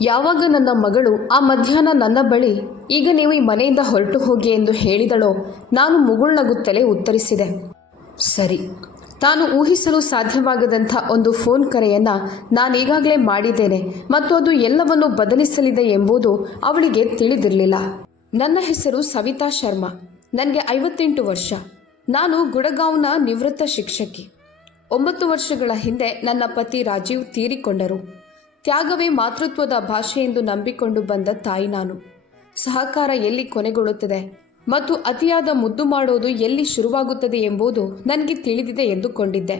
ಯಾವಾಗ ನನ್ನ ಮಗಳು ಆ ಮಧ್ಯಾಹ್ನ ನನ್ನ ಬಳಿ ಈಗ ನೀವು ಈ ಮನೆಯಿಂದ ಹೊರಟು ಹೋಗಿ ಎಂದು ಹೇಳಿದಳೋ, ನಾನು ಮುಗುಳ್ನಗುತ್ತಲೇ ಉತ್ತರಿಸಿದೆ, ಸರಿ. ತಾನು ಊಹಿಸಲು ಸಾಧ್ಯವಾಗದಂಥ ಒಂದು ಫೋನ್ ಕರೆಯನ್ನು ನಾನೀಗಾಗಲೇ ಮಾಡಿದ್ದೇನೆ ಮತ್ತು ಅದು ಎಲ್ಲವನ್ನು ಬದಲಿಸಲಿದೆ ಎಂಬುದು ಅವಳಿಗೆ ತಿಳಿದಿರಲಿಲ್ಲ. ನನ್ನ ಹೆಸರು ಸವಿತಾ ಶರ್ಮಾ. ನನಗೆ 58 ವರ್ಷ. ನಾನು ಗುಡಗಾಂವ್ನ ನಿವೃತ್ತ ಶಿಕ್ಷಕಿ. 9 ವರ್ಷಗಳ ಹಿಂದೆ ನನ್ನ ಪತಿ ರಾಜೀವ್ ತೀರಿಕೊಂಡರು. ತ್ಯಾಗವೇ ಮಾತೃತ್ವದ ಭಾಷೆ ಎಂದು ನಂಬಿಕೊಂಡು ಬಂದ ತಾಯಿ ನಾನು. ಸಹಕಾರ ಎಲ್ಲಿ ಕೊನೆಗೊಳ್ಳುತ್ತದೆ ಮತ್ತು ಅತಿಯಾದ ಮುದ್ದು ಮಾಡೋದು ಎಲ್ಲಿ ಶುರುವಾಗುತ್ತದೆ ಎಂಬುದು ನನಗೆ ತಿಳಿದಿದೆ ಎಂದುಕೊಂಡಿದ್ದೆ.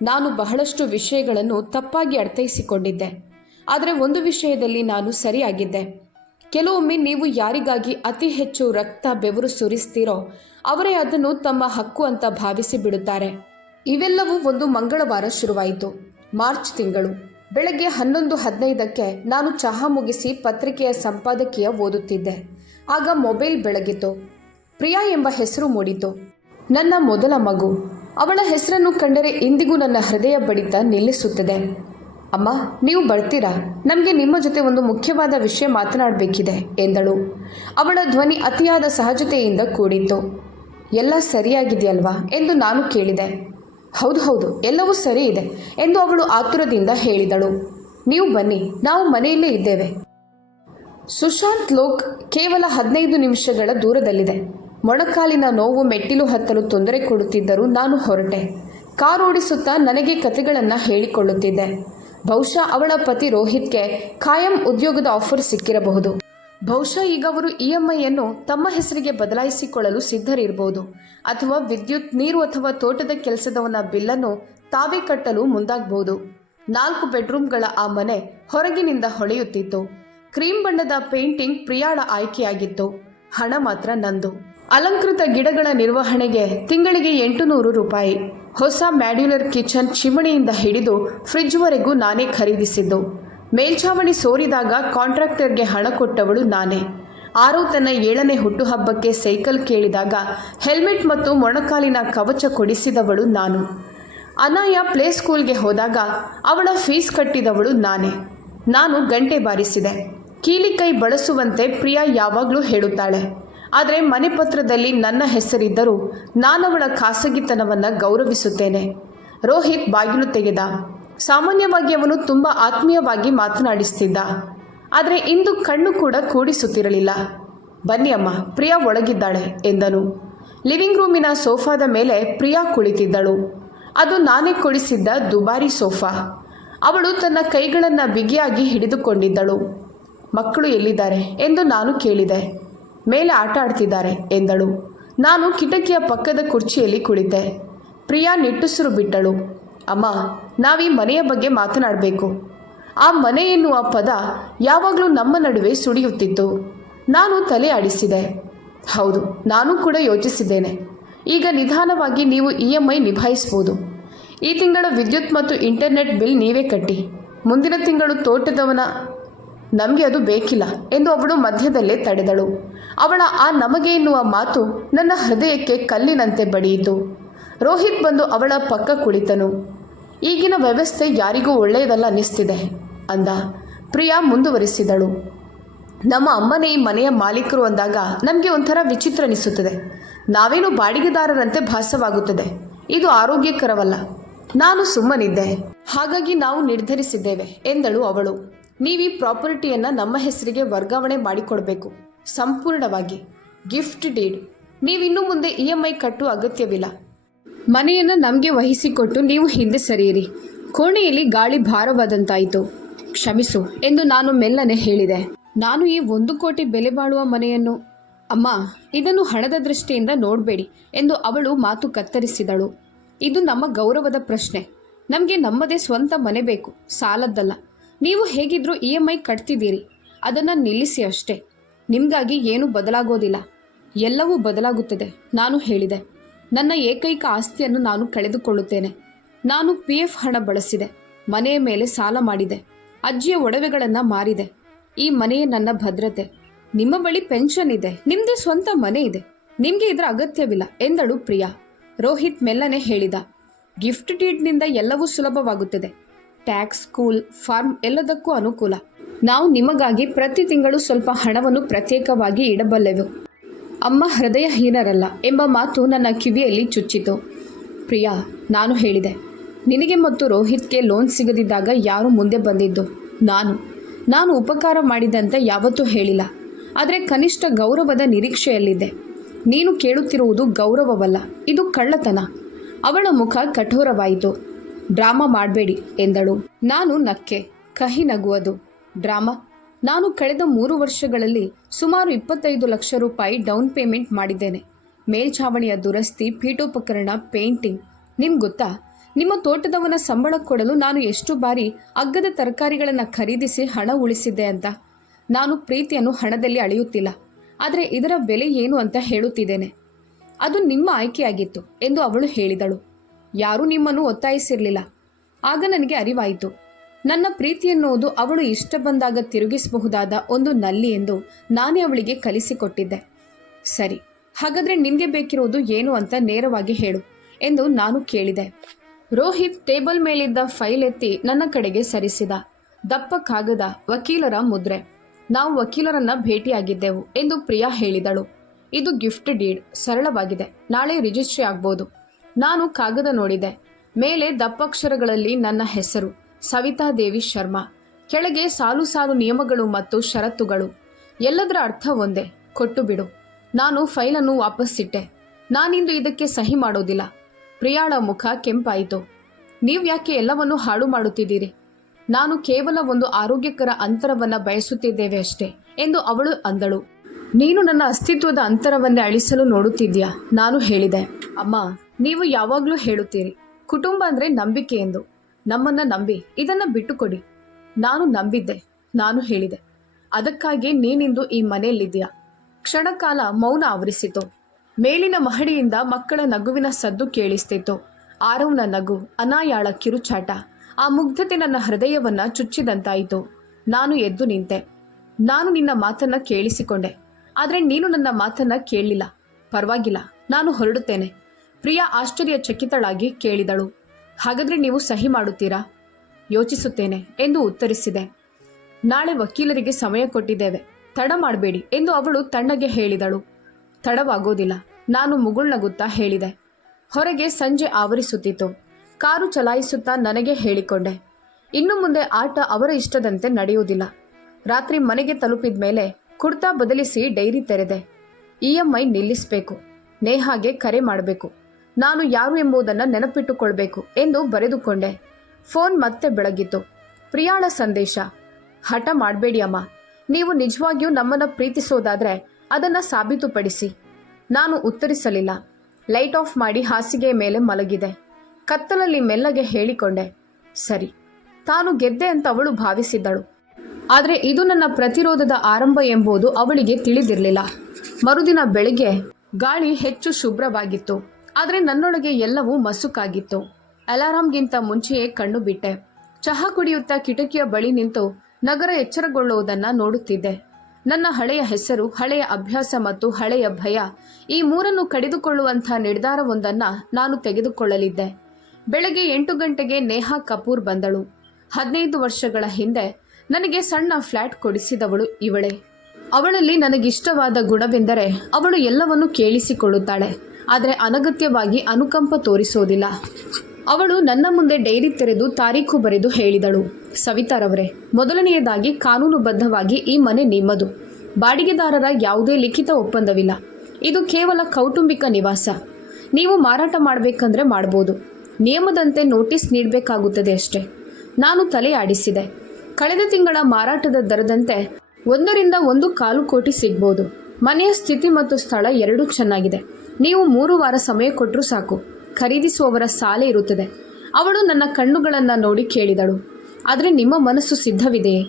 ನಾನು ಬಹಳಷ್ಟು ವಿಷಯಗಳನ್ನು ತಪ್ಪಾಗಿ ಅರ್ಥೈಸಿಕೊಂಡಿದ್ದೆ. ಆದರೆ ಒಂದು ವಿಷಯದಲ್ಲಿ ನಾನು ಸರಿಯಾಗಿದ್ದೆ. ಕೆಲವೊಮ್ಮೆ ನೀವು ಯಾರಿಗಾಗಿ ಅತಿ ಹೆಚ್ಚು ರಕ್ತ ಬೆವರು ಸುರಿಸ್ತೀರೋ ಅವರೇ ಅದನ್ನು ತಮ್ಮ ಹಕ್ಕು ಅಂತ ಭಾವಿಸಿ ಬಿಡುತ್ತಾರೆ. ಇವೆಲ್ಲವೂ ಒಂದು ಮಂಗಳವಾರ ಶುರುವಾಯಿತು. ಮಾರ್ಚ್ ತಿಂಗಳು. ಬೆಳಗ್ಗೆ 11:15ಕ್ಕೆ ನಾನು ಚಹಾ ಮುಗಿಸಿ ಪತ್ರಿಕೆಯ ಸಂಪಾದಕೀಯ ಓದುತ್ತಿದ್ದೆ. ಆಗ ಮೊಬೈಲ್ ಬೆಳಗಿತು. ಪ್ರಿಯಾ ಎಂಬ ಹೆಸರು ಮೂಡಿತು. ನನ್ನ ಮೊದಲ ಮಗು. ಅವಳ ಹೆಸರನ್ನು ಕಂಡರೆ ಇಂದಿಗೂ ನನ್ನ ಹೃದಯ ಬಡಿತ ನಿಲ್ಲಿಸುತ್ತದೆ. ಅಮ್ಮ, ನೀವು ಬರ್ತೀರಾ? ನಮಗೆ ನಿಮ್ಮ ಜೊತೆ ಒಂದು ಮುಖ್ಯವಾದ ವಿಷಯ ಮಾತನಾಡಬೇಕಿದೆ ಎಂದಳು. ಅವಳ ಧ್ವನಿ ಅತಿಯಾದ ಸಹಜತೆಯಿಂದ ಕೂಡಿತ್ತು. ಎಲ್ಲ ಸರಿಯಾಗಿದೆಯಲ್ವಾ ಎಂದು ನಾನು ಕೇಳಿದೆ. ಹೌದು, ಎಲ್ಲವೂ ಸರಿ ಇದೆ ಎಂದು ಅವಳು ಆತುರದಿಂದ ಹೇಳಿದಳು. ನೀವು ಬನ್ನಿ, ನಾವು ಮನೆಯಲ್ಲೇ ಇದ್ದೇವೆ. ಸುಶಾಂತ್ ಲೋಕ್ ಕೇವಲ 15 ನಿಮಿಷಗಳ ದೂರದಲ್ಲಿದೆ. ಮೊಣಕಾಲಿನ ನೋವು ಮೆಟ್ಟಿಲು ಹತ್ತಲು ತೊಂದರೆ ಕೊಡುತ್ತಿದ್ದರೂ ನಾನು ಹೊರಟೆ. ಕಾರ್ ಓಡಿಸುತ್ತಾ ನನಗೆ ಕತೆಗಳನ್ನು ಹೇಳಿಕೊಳ್ಳುತ್ತಿದ್ದೆ. ಬಹುಶಃ ಅವಳ ಪತಿ ರೋಹಿತ್ಗೆ ಖಾಯಂ ಉದ್ಯೋಗದ ಆಫರ್ ಸಿಕ್ಕಿರಬಹುದು. ಬಹುಶಃ ಈಗ ಅವರು EMI ಅನ್ನು ತಮ್ಮ ಹೆಸರಿಗೆ ಬದಲಾಯಿಸಿಕೊಳ್ಳಲು ಸಿದ್ಧರಿರಬಹುದು. ಅಥವಾ ವಿದ್ಯುತ್, ನೀರು ಅಥವಾ ತೋಟದ ಕೆಲಸದವನ ಬಿಲ್ಲನ್ನು ತಾವೇ ಕಟ್ಟಲು ಮುಂದಾಗಬಹುದು. 4 ಬೆಡ್ರೂಮ್ಗಳ ಆ ಮನೆ ಹೊರಗಿನಿಂದ ಹೊಳೆಯುತ್ತಿತ್ತು. ಕ್ರೀಮ್ ಬಣ್ಣದ ಪೇಂಟಿಂಗ್ ಪ್ರಿಯಾಳ ಆಯ್ಕೆಯಾಗಿತ್ತು. ಹಣ ಮಾತ್ರ ನಂದು. ಅಲಂಕೃತ ಗಿಡಗಳ ನಿರ್ವಹಣೆಗೆ ತಿಂಗಳಿಗೆ 800 ರೂಪಾಯಿ. ಹೊಸ ಮಾಡ್ಯುಲರ್ ಕಿಚನ್ ಚಿಮಣಿಯಿಂದ ಹಿಡಿದು ಫ್ರಿಡ್ಜ್ವರೆಗೂ ನಾನೇ ಖರೀದಿಸಿದ್ದು. ಮೇಲ್ಛಾವಣಿ ಸೋರಿದಾಗ ಕಾಂಟ್ರಾಕ್ಟರ್ಗೆ ಹಣ ಕೊಟ್ಟವಳು ನಾನೇ. ಆರೋ ತನ್ನ 7ನೇ ಹುಟ್ಟುಹಬ್ಬಕ್ಕೆ ಸೈಕಲ್ ಕೇಳಿದಾಗ ಹೆಲ್ಮೆಟ್ ಮತ್ತು ಮೊಣಕಾಲಿನ ಕವಚ ಕೊಡಿಸಿದವಳು ನಾನು. ಅನಾಯ ಪ್ಲೇ ಸ್ಕೂಲ್ಗೆ ಹೋದಾಗ ಅವಳ ಫೀಸ್ ಕಟ್ಟಿದವಳು ನಾನೇ. ನಾನು ಗಂಟೆ ಬಾರಿಸಿದೆ. ಕೀಲಿಕೈ ಬಳಸುವಂತೆ ಪ್ರಿಯಾ ಯಾವಾಗಲೂ ಹೇಳುತ್ತಾಳೆ. ಆದರೆ ಮನೆ ಪತ್ರದಲ್ಲಿ ನನ್ನ ಹೆಸರಿದ್ದರೂ ನಾನವಳ ಖಾಸಗಿತನವನ್ನು ಗೌರವಿಸುತ್ತೇನೆ. ರೋಹಿತ್ ಬಾಗಿಲು ತೆಗೆದ. ಸಾಮಾನ್ಯವಾಗಿ ಅವನು ತುಂಬ ಆತ್ಮೀಯವಾಗಿ ಮಾತನಾಡಿಸ್ತಿದ್ದ. ಆದರೆ ಇಂದು ಕಣ್ಣು ಕೂಡ ಕೂಡಿಸುತ್ತಿರಲಿಲ್ಲ. ಬನ್ನಿ ಅಮ್ಮ, ಪ್ರಿಯಾ ಒಳಗಿದ್ದಾಳೆ ಎಂದನು. ಲಿವಿಂಗ್ ರೂಮಿನ ಸೋಫಾದ ಮೇಲೆ ಪ್ರಿಯಾ ಕುಳಿತಿದ್ದಳು. ಅದು ನಾನೇ ಕೊಡಿಸಿದ್ದ ದುಬಾರಿ ಸೋಫಾ. ಅವಳು ತನ್ನ ಕೈಗಳನ್ನು ಬಿಗಿಯಾಗಿ ಹಿಡಿದುಕೊಂಡಿದ್ದಳು. ಮಕ್ಕಳು ಎಲ್ಲಿದ್ದಾರೆ ಎಂದು ನಾನು ಕೇಳಿದೆ. ಮೇಲೆ ಆಟ ಆಡ್ತಿದ್ದಾರೆ ಎಂದಳು. ನಾನು ಕಿಟಕಿಯ ಪಕ್ಕದ ಕುರ್ಚಿಯಲ್ಲಿ ಕುಳಿತೆ. ಪ್ರಿಯಾ ನಿಟ್ಟುಸಿರು ಬಿಟ್ಟಳು. ಅಮ್ಮ, ನಾವೀ ಮನೆಯ ಬಗ್ಗೆ ಮಾತನಾಡಬೇಕು. ಆ ಮನೆ ಎನ್ನುವ ಪದ ಯಾವಾಗಲೂ ನಮ್ಮ ನಡುವೆ ಸುಳಿಯುತ್ತಿತ್ತು. ನಾನು ತಲೆ ಆಡಿಸಿದೆ. ಹೌದು, ನಾನು ಕೂಡ ಯೋಚಿಸಿದ್ದೇನೆ. ಈಗ ನಿಧಾನವಾಗಿ ನೀವು EMI ನಿಭಾಯಿಸ್ಬೋದು. ಈ ತಿಂಗಳ ವಿದ್ಯುತ್ ಮತ್ತು ಇಂಟರ್ನೆಟ್ ಬಿಲ್ ನೀವೇ ಕಟ್ಟಿ. ಮುಂದಿನ ತಿಂಗಳು ತೋಟದವನ ನಮಗೆ ಅದು ಬೇಕಿಲ್ಲ ಎಂದು ಅವಳು ಮಧ್ಯದಲ್ಲೇ ತಡೆದಳು. ಅವಳ ಆ ನಮಗೆ ಎನ್ನುವ ಮಾತು ನನ್ನ ಹೃದಯಕ್ಕೆ ಕಲ್ಲಿನಂತೆ ಬಡಿಯಿತು. ರೋಹಿತ್ ಬಂದು ಅವಳ ಪಕ್ಕ ಕುಳಿತನು. ಈಗಿನ ವ್ಯವಸ್ಥೆ ಯಾರಿಗೂ ಒಳ್ಳೆಯದಲ್ಲ ಅನ್ನಿಸ್ತಿದೆ ಅಂದ. ಪ್ರಿಯಾ ಮುಂದುವರಿಸಿದಳು. ನಮ್ಮ ಅಮ್ಮನೇ ಈ ಮನೆಯ ಮಾಲೀಕರು ಅಂದಾಗ ನಮಗೆ ಒಂಥರ ವಿಚಿತ್ರ ಅನಿಸುತ್ತದೆ. ನಾವೇನು ಬಾಡಿಗೆದಾರರಂತೆ ಭಾಸವಾಗುತ್ತದೆ. ಇದು ಆರೋಗ್ಯಕರವಲ್ಲ. ನಾನು ಸುಮ್ಮನಿದ್ದೆ. ಹಾಗಾಗಿ ನಾವು ನಿರ್ಧರಿಸಿದ್ದೇವೆ ಎಂದಳು ಅವಳು. ನೀವೀ ಪ್ರಾಪರ್ಟಿಯನ್ನು ನಮ್ಮ ಹೆಸರಿಗೆ ವರ್ಗಾವಣೆ ಮಾಡಿಕೊಡ್ಬೇಕು, ಸಂಪೂರ್ಣವಾಗಿ. Gift deed. ನೀವಿನ್ನು ಮುಂದೆ EMI ಕಟ್ಟುವ ಅಗತ್ಯವಿಲ್ಲ. ಮನೆಯನ್ನು ನಮಗೆ ವಹಿಸಿಕೊಟ್ಟು ನೀವು ಹಿಂದೆ ಸರಿಯಿರಿ. ಕೋಣೆಯಲ್ಲಿ ಗಾಳಿ ಭಾರವಾದಂತಾಯಿತು. ಕ್ಷಮಿಸು ಎಂದು ನಾನು ಮೆಲ್ಲನೆ ಹೇಳಿದೆ. ನಾನು ಈ 1 ಕೋಟಿ ಬೆಲೆ ಬಾಳುವ ಮನೆಯನ್ನು ಅಮ್ಮ, ಇದನ್ನು ಹಣದ ದೃಷ್ಟಿಯಿಂದ ನೋಡಬೇಡಿ ಎಂದು ಅವಳು ಮಾತು ಕತ್ತರಿಸಿದಳು. ಇದು ನಮ್ಮ ಗೌರವದ ಪ್ರಶ್ನೆ. ನಮಗೆ ನಮ್ಮದೇ ಸ್ವಂತ ಮನೆ ಬೇಕು, ಸಾಲದ್ದಲ್ಲ. ನೀವು ಹೇಗಿದ್ರೂ EMI ಕಟ್ತಿದ್ದೀರಿ, ಅದನ್ನು ನಿಲ್ಲಿಸಿ ಅಷ್ಟೇ. ನಿಮಗಾಗಿ ಏನೂ ಬದಲಾಗೋದಿಲ್ಲ. ಎಲ್ಲವೂ ಬದಲಾಗುತ್ತದೆ ನಾನು ಹೇಳಿದೆ. ನನ್ನ ಏಕೈಕ ಆಸ್ತಿಯನ್ನು ನಾನು ಕಳೆದುಕೊಳ್ಳುತ್ತೇನೆ. ನಾನು PF ಹಣ ಬಳಸಿದೆ. ಮನೆಯ ಮೇಲೆ ಸಾಲ ಮಾಡಿದೆ. ಅಜ್ಜಿಯ ಒಡವೆಗಳನ್ನು ಮಾರಿದೆ. ಈ ಮನೆಯೇ ನನ್ನ ಭದ್ರತೆ. ನಿಮ್ಮ ಬಳಿ ಪೆನ್ಷನ್ ಇದೆ, ನಿಮ್ಮದೇ ಸ್ವಂತ ಮನೆ ಇದೆ. ನಿಮಗೆ ಇದರ ಅಗತ್ಯವಿಲ್ಲ ಎಂದಳು ಪ್ರಿಯಾ. ರೋಹಿತ್ ಮೆಲ್ಲನೆ ಹೇಳಿದ. ಗಿಫ್ಟ್ ಡೀಡ್ನಿಂದ ಎಲ್ಲವೂ ಸುಲಭವಾಗುತ್ತದೆ. ಟ್ಯಾಕ್ಸ್, ಸ್ಕೂಲ್, ಫಾರ್ಮ್ ಎಲ್ಲದಕ್ಕೂ ಅನುಕೂಲ. ನಾವು ನಿಮಗಾಗಿ ಪ್ರತಿ ತಿಂಗಳು ಸ್ವಲ್ಪ ಹಣವನ್ನು ಪ್ರತ್ಯೇಕವಾಗಿ ಇಡಬಲ್ಲೆವು. ಅಮ್ಮ ಹೃದಯಹೀನರಲ್ಲ ಎಂಬ ಮಾತು ನನ್ನ ಕಿವಿಯಲ್ಲಿ ಚುಚ್ಚಿತು. ಪ್ರಿಯಾ, ನಾನು ಹೇಳಿದೆ. ನಿನಗೆ ಮತ್ತು ರೋಹಿತ್ಗೆ ಲೋನ್ ಸಿಗದಿದ್ದಾಗ ಯಾರು ಮುಂದೆ ಬಂದಿದ್ದು? ನಾನು ಉಪಕಾರ ಮಾಡಿದಂತೆ ಯಾವತ್ತೂ ಹೇಳಿಲ್ಲ. ಆದರೆ ಕನಿಷ್ಠ ಗೌರವದ ನಿರೀಕ್ಷೆಯಲ್ಲಿದ್ದೆ. ನೀನು ಕೇಳುತ್ತಿರುವುದು ಗೌರವವಲ್ಲ, ಇದು ಕಳ್ಳತನ. ಅವಳ ಮುಖ ಕಠೋರವಾಯಿತು. ಡ್ರಾಮಾ ಮಾಡಬೇಡಿ ಎಂದಳು. ನಾನು ನಕ್ಕೆ. ಕಹಿ ನಗುವುದು. ಡ್ರಾಮಾ? ನಾನು ಕಳೆದ 3 ವರ್ಷಗಳಲ್ಲಿ ಸುಮಾರು 25 ಲಕ್ಷ ರೂಪಾಯಿ ಡೌನ್ ಪೇಮೆಂಟ್ ಮಾಡಿದ್ದೇನೆ. ಮೇಲ್ಛಾವಣಿಯ ದುರಸ್ತಿ, ಪೀಠೋಪಕರಣ, ಪೇಂಟಿಂಗ್. ನಿಮ್ಗೆ ಗೊತ್ತಾ, ನಿಮ್ಮ ತೋಟದವನ ಸಂಬಳ ಕೊಡಲು ನಾನು ಎಷ್ಟು ಬಾರಿ ಅಗ್ಗದ ತರಕಾರಿಗಳನ್ನು ಖರೀದಿಸಿ ಹಣ ಉಳಿಸಿದ್ದೆ ಅಂತ. ನಾನು ಪ್ರೀತಿಯನ್ನು ಹಣದಲ್ಲಿ ಅಳೆಯುತ್ತಿಲ್ಲ, ಆದರೆ ಇದರ ಬೆಲೆ ಏನು ಅಂತ ಹೇಳುತ್ತಿದ್ದೇನೆ. ಅದು ನಿಮ್ಮ ಆಯ್ಕೆಯಾಗಿತ್ತು ಎಂದು ಅವಳು ಹೇಳಿದಳು. ಯಾರೂ ನಿಮ್ಮನ್ನು ಒತ್ತಾಯಿಸಿರಲಿಲ್ಲ. ಆಗ ನನಗೆ ಅರಿವಾಯಿತು, ನನ್ನ ಪ್ರೀತಿಯೆನ್ನುವುದು ಅವಳು ಇಷ್ಟ ಬಂದಾಗ ತಿರುಗಿಸಬಹುದಾದ ಒಂದು ನಲ್ಲಿ ಎಂದು ನಾನೇ ಅವಳಿಗೆ ಕಲಿಸಿಕೊಟ್ಟಿದ್ದೆ. ಸರಿ, ಹಾಗಾದರೆ ನಿನಗೆ ಬೇಕಿರುವುದು ಏನು ಅಂತ ನೇರವಾಗಿ ಹೇಳು ಎಂದು ನಾನು ಕೇಳಿದೆ. ರೋಹಿತ್ ಟೇಬಲ್ ಮೇಲಿದ್ದ ಫೈಲ್ ಎತ್ತಿ ನನ್ನ ಕಡೆಗೆ ಸರಿಸಿದ. ದಪ್ಪ ಕಾಗದ, ವಕೀಲರ ಮುದ್ರೆ. ನಾವು ವಕೀಲರನ್ನ ಭೇಟಿಯಾಗಿದ್ದೆವು ಎಂದು ಪ್ರಿಯಾ ಹೇಳಿದಳು. ಇದು ಗಿಫ್ಟ್ ಡೀಡ್, ಸರಳವಾಗಿದೆ. ನಾಳೆ ರಿಜಿಸ್ಟ್ರಿ ಆಗ್ಬೋದು. ನಾನು ಕಾಗದ ನೋಡಿದೆ. ಮೇಲೆ ದಪ್ಪಕ್ಷರಗಳಲ್ಲಿ ನನ್ನ ಹೆಸರು, ಸವಿತಾದೇವಿ ಶರ್ಮಾ. ಕೆಳಗೆ ಸಾಲು ಸಾಲು ನಿಯಮಗಳು ಮತ್ತು ಷರತ್ತುಗಳು. ಎಲ್ಲದರ ಅರ್ಥ ಒಂದೇ, ಕೊಟ್ಟು ಬಿಡು. ನಾನು ಫೈಲನ್ನು ವಾಪಸ್ಸಿಟ್ಟೆ. ನಾನಿಂದು ಇದಕ್ಕೆ ಸಹಿ ಮಾಡೋದಿಲ್ಲ. ಪ್ರಿಯಾಳ ಮುಖ ಕೆಂಪಾಯಿತು. ನೀವು ಯಾಕೆ ಎಲ್ಲವನ್ನೂ ಹಾಳು ಮಾಡುತ್ತಿದ್ದೀರಿ? ನಾನು ಕೇವಲ ಒಂದು ಆರೋಗ್ಯಕರ ಅಂತರವನ್ನು ಬಯಸುತ್ತಿದ್ದೇವೆ ಅಷ್ಟೇ ಎಂದು ಅವಳು ಅಂದಳು. ನೀನು ನನ್ನ ಅಸ್ತಿತ್ವದ ಅಂತರವನ್ನೇ ಅಳಿಸಲು ನೋಡುತ್ತಿದ್ದೀಯಾ? ನಾನು ಹೇಳಿದೆ. ಅಮ್ಮ, ನೀವು ಯಾವಾಗಲೂ ಹೇಳುತ್ತೀರಿ ಕುಟುಂಬ ಅಂದರೆ ನಂಬಿಕೆ ಎಂದು. ನಮ್ಮನ್ನು ನಂಬಿ ಇದನ್ನು ಬಿಟ್ಟುಕೊಡಿ. ನಾನು ನಂಬಿದ್ದೆ. ನಾನು ಹೇಳಿದೆ. ಅದಕ್ಕಾಗಿ ನೀನಿಂದು ಈ ಮನೆಯಲ್ಲಿದ್ದೀಯಾ. ಕ್ಷಣಕಾಲ ಮೌನ ಆವರಿಸಿತು. ಮೇಲಿನ ಮಹಡಿಯಿಂದ ಮಕ್ಕಳ ನಗುವಿನ ಸದ್ದು ಕೇಳಿಸ್ತಿತ್ತು. ಆರವ್ನ ನಗು, ಅನಾಯಾಳ ಕಿರುಚಾಟ. ಆ ಮುಗ್ಧತೆ ನನ್ನ ಹೃದಯವನ್ನು ಚುಚ್ಚಿದಂತಾಯಿತು. ನಾನು ಎದ್ದು ನಿಂತೆ. ನಾನು ನಿನ್ನ ಮಾತನ್ನ ಕೇಳಿಸಿಕೊಂಡೆ, ಆದರೆ ನೀನು ನನ್ನ ಮಾತನ್ನ ಕೇಳಲಿಲ್ಲ. ಪರವಾಗಿಲ್ಲ, ನಾನು ಹೊರಡುತ್ತೇನೆ. ಪ್ರಿಯಾ ಆಶ್ಚರ್ಯಚಕಿತಳಾಗಿ ಕೇಳಿದಳು. ಹಾಗಾದರೆ ನೀವು ಸಹಿ ಮಾಡುತ್ತೀರಾ? ಯೋಚಿಸುತ್ತೇನೆ ಎಂದು ಉತ್ತರಿಸಿದೆ. ನಾಳೆ ವಕೀಲರಿಗೆ ಸಮಯ ಕೊಟ್ಟಿದ್ದೇವೆ, ತಡ ಮಾಡಬೇಡಿ ಎಂದು ಅವಳು ತಣ್ಣಗೆ ಹೇಳಿದಳು. ತಡವಾಗೋದಿಲ್ಲ, ನಾನು ಮುಗುಳ್ನಗುತ್ತಾ ಹೇಳಿದೆ. ಹೊರಗೆ ಸಂಜೆ ಆವರಿಸುತ್ತಿತ್ತು. ಕಾರು ಚಲಾಯಿಸುತ್ತಾ ನನಗೆ ಹೇಳಿಕೊಂಡೆ, ಇನ್ನು ಮುಂದೆ ಆಟ ಅವರ ಇಷ್ಟದಂತೆ ನಡೆಯುವುದಿಲ್ಲ. ರಾತ್ರಿ ಮನೆಗೆ ತಲುಪಿದ ಮೇಲೆ ಕುರ್ತಾ ಬದಲಿಸಿ ಡೈರಿ ತೆರೆದೆ. EMI ನಿಲ್ಲಿಸಬೇಕು, ನೇಹಾಗೆ ಕರೆ ಮಾಡಬೇಕು, ನಾನು ಯಾರು ಎಂಬುದನ್ನು ನೆನಪಿಟ್ಟುಕೊಳ್ಬೇಕು ಎಂದು ಬರೆದುಕೊಂಡೆ. ಫೋನ್ ಮತ್ತೆ ಬೆಳಗಿತ್ತು. ಪ್ರಿಯಾಳ ಸಂದೇಶ. ಹಠ ಮಾಡಬೇಡಿ ಅಮ್ಮ, ನೀವು ನಿಜವಾಗಿಯೂ ನಮ್ಮನ್ನು ಪ್ರೀತಿಸೋದಾದರೆ ಅದನ್ನು ಸಾಬೀತುಪಡಿಸಿ. ನಾನು ಉತ್ತರಿಸಲಿಲ್ಲ. ಲೈಟ್ ಆಫ್ ಮಾಡಿ ಹಾಸಿಗೆಯ ಮೇಲೆ ಮಲಗಿದೆ. ಕತ್ತಲಲ್ಲಿ ಮೆಲ್ಲಗೆ ಹೇಳಿಕೊಂಡೆ, ಸರಿ. ತಾನು ಗೆದ್ದೆ ಅಂತ ಅವಳು ಭಾವಿಸಿದ್ದಳು. ಆದರೆ ಇದು ನನ್ನ ಪ್ರತಿರೋಧದ ಆರಂಭ ಎಂಬುದು ಅವಳಿಗೆ ತಿಳಿದಿರಲಿಲ್ಲ. ಮರುದಿನ ಬೆಳಿಗ್ಗೆ ಗಾಳಿ ಹೆಚ್ಚು ಶುಭ್ರವಾಗಿತ್ತು, ಆದರೆ ನನ್ನೊಳಗೆ ಎಲ್ಲವೂ ಮಸುಕಾಗಿತ್ತು. ಅಲಾರಾಂಗಿಂತ ಮುಂಚೆಯೇ ಕಣ್ಣು ಬಿಟ್ಟೆ. ಚಹಾ ಕುಡಿಯುತ್ತಾ ಕಿಟಕಿಯ ಬಳಿ ನಿಂತು ನಗರ ಎಚ್ಚರಗೊಳ್ಳುವುದನ್ನು ನೋಡುತ್ತಿದ್ದೆ. ನನ್ನ ಹಳೆಯ ಹೆಸರು, ಹಳೆಯ ಅಭ್ಯಾಸ ಮತ್ತು ಹಳೆಯ ಭಯ, ಈ ಮೂರನ್ನು ಕಡಿದುಕೊಳ್ಳುವಂಥ ನಿರ್ಧಾರವೊಂದನ್ನು ನಾನು ತೆಗೆದುಕೊಳ್ಳಲಿದ್ದೆ. ಬೆಳಗ್ಗೆ 8 ಗಂಟೆಗೆ ನೇಹಾ ಕಪೂರ್ ಬಂದಳು. 15 ವರ್ಷಗಳ ಹಿಂದೆ ನನಗೆ ಸಣ್ಣ ಫ್ಲ್ಯಾಟ್ ಕೊಡಿಸಿದವಳು ಇವಳೇ. ಅವಳಲ್ಲಿ ನನಗಿಷ್ಟವಾದ ಗುಣವೆಂದರೆ ಅವಳು ಎಲ್ಲವನ್ನೂ ಕೇಳಿಸಿಕೊಳ್ಳುತ್ತಾಳೆ, ಆದರೆ ಅನಗತ್ಯವಾಗಿ ಅನುಕಂಪ ತೋರಿಸೋದಿಲ್ಲ. ಅವಳು ನನ್ನ ಮುಂದೆ ಡೈರಿ ತೆರೆದು ತಾರೀಖು ಬರೆದು ಹೇಳಿದಳು, ಸವಿತಾರವರೇ, ಮೊದಲನೆಯದಾಗಿ ಕಾನೂನುಬದ್ಧವಾಗಿ ಈ ಮನೆ ನಿಮ್ಮದು. ಬಾಡಿಗೆದಾರರ ಯಾವುದೇ ಲಿಖಿತ ಒಪ್ಪಂದವಿಲ್ಲ. ಇದು ಕೇವಲ ಕೌಟುಂಬಿಕ ನಿವಾಸ. ನೀವು ಮಾರಾಟ ಮಾಡಬೇಕಂದ್ರೆ ಮಾಡ್ಬೋದು. ನಿಯಮದಂತೆ ನೋಟಿಸ್ ನೀಡಬೇಕಾಗುತ್ತದೆ ಅಷ್ಟೇ. ನಾನು ತಲೆ ಆಡಿಸಿದೆ. ಕಳೆದ ತಿಂಗಳ ಮಾರಾಟದ ದರದಂತೆ 1 ರಿಂದ 1.25 ಕೋಟಿ ಸಿಗ್ಬೋದು. ಮನೆಯ ಸ್ಥಿತಿ ಮತ್ತು ಸ್ಥಳ ಎರಡೂ ಚೆನ್ನಾಗಿದೆ. ನೀವು 3 ವಾರ ಸಮಯ ಕೊಟ್ಟರೂ ಸಾಕು. ಖರೀದಿಸುವವರ ಸಾಲೆ ಇರುತ್ತದೆ. ಅವಳು ನನ್ನ ಕಣ್ಣುಗಳನ್ನು ನೋಡಿ ಕೇಳಿದಳು, ಆದರೆ ನಿಮ್ಮ ಮನಸ್ಸು ಸಿದ್ಧವಿದೆಯೇ?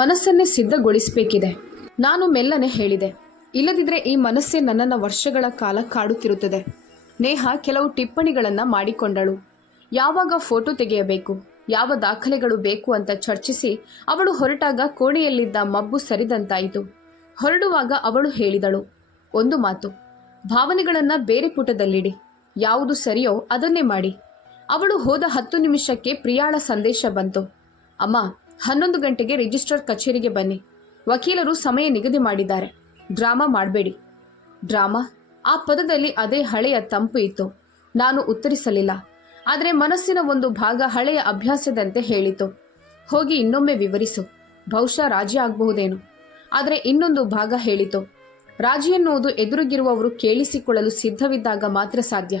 ಮನಸ್ಸನ್ನೇ ಸಿದ್ಧಗೊಳಿಸಬೇಕಿದೆ. ನಾನು ಮೆಲ್ಲನೆ ಹೇಳಿದೆ, ಇಲ್ಲದಿದ್ದರೆ ಈ ಮನಸ್ಸೇ ನನ್ನನ್ನು ವರ್ಷಗಳ ಕಾಲ ಕಾಡುತ್ತಿರುತ್ತದೆ. ನೇಹಾ ಕೆಲವು ಟಿಪ್ಪಣಿಗಳನ್ನು ಮಾಡಿಕೊಂಡಳು. ಯಾವಾಗ ಫೋಟೋ ತೆಗೆಯಬೇಕು, ಯಾವ ದಾಖಲೆಗಳು ಬೇಕು ಅಂತ ಚರ್ಚಿಸಿ ಅವಳು ಹೊರಟಾಗ ಕೋಣೆಯಲ್ಲಿದ್ದ ಮಬ್ಬು ಸರಿದಂತಾಯಿತು. ಹೊರಡುವಾಗ ಅವಳು ಹೇಳಿದಳು, ಒಂದು ಮಾತು, ಭಾವನೆಗಳನ್ನು ಬೇರೆ ಪುಟದಲ್ಲಿಡಿ. ಯಾವುದು ಸರಿಯೋ ಅದನ್ನೇ ಮಾಡಿ. ಅವಳು ಹೋದ 10 ನಿಮಿಷಕ್ಕೆ ಪ್ರಿಯಾಳ ಸಂದೇಶ ಬಂತು. ಅಮ್ಮ, 11 ಗಂಟೆಗೆ ರಿಜಿಸ್ಟ್ರಾರ್ ಕಚೇರಿಗೆ ಬನ್ನಿ. ವಕೀಲರು ಸಮಯ ನಿಗದಿ ಮಾಡಿದ್ದಾರೆ. ಡ್ರಾಮಾ ಮಾಡಬೇಡಿ. ಡ್ರಾಮಾ? ಆ ಪದದಲ್ಲಿ ಅದೇ ಹಳೆಯ ತಂಪು ಇತ್ತು. ನಾನು ಉತ್ತರಿಸಲಿಲ್ಲ. ಆದರೆ ಮನಸ್ಸಿನ ಒಂದು ಭಾಗ ಹಳೆಯ ಅಭ್ಯಾಸದಂತೆ ಹೇಳಿತು, ಹೋಗಿ ಇನ್ನೊಮ್ಮೆ ವಿವರಿಸು, ಬಹುಶಃ ರಾಜಿ ಆಗಬಹುದೇನು. ಆದರೆ ಇನ್ನೊಂದು ಭಾಗ ಹೇಳಿತು, ರಾಜಿ ಎನ್ನುವುದು ಎದುರಿಗಿರುವವರು ಕೇಳಿಸಿಕೊಳ್ಳಲು ಸಿದ್ಧವಿದ್ದಾಗ ಮಾತ್ರ ಸಾಧ್ಯ.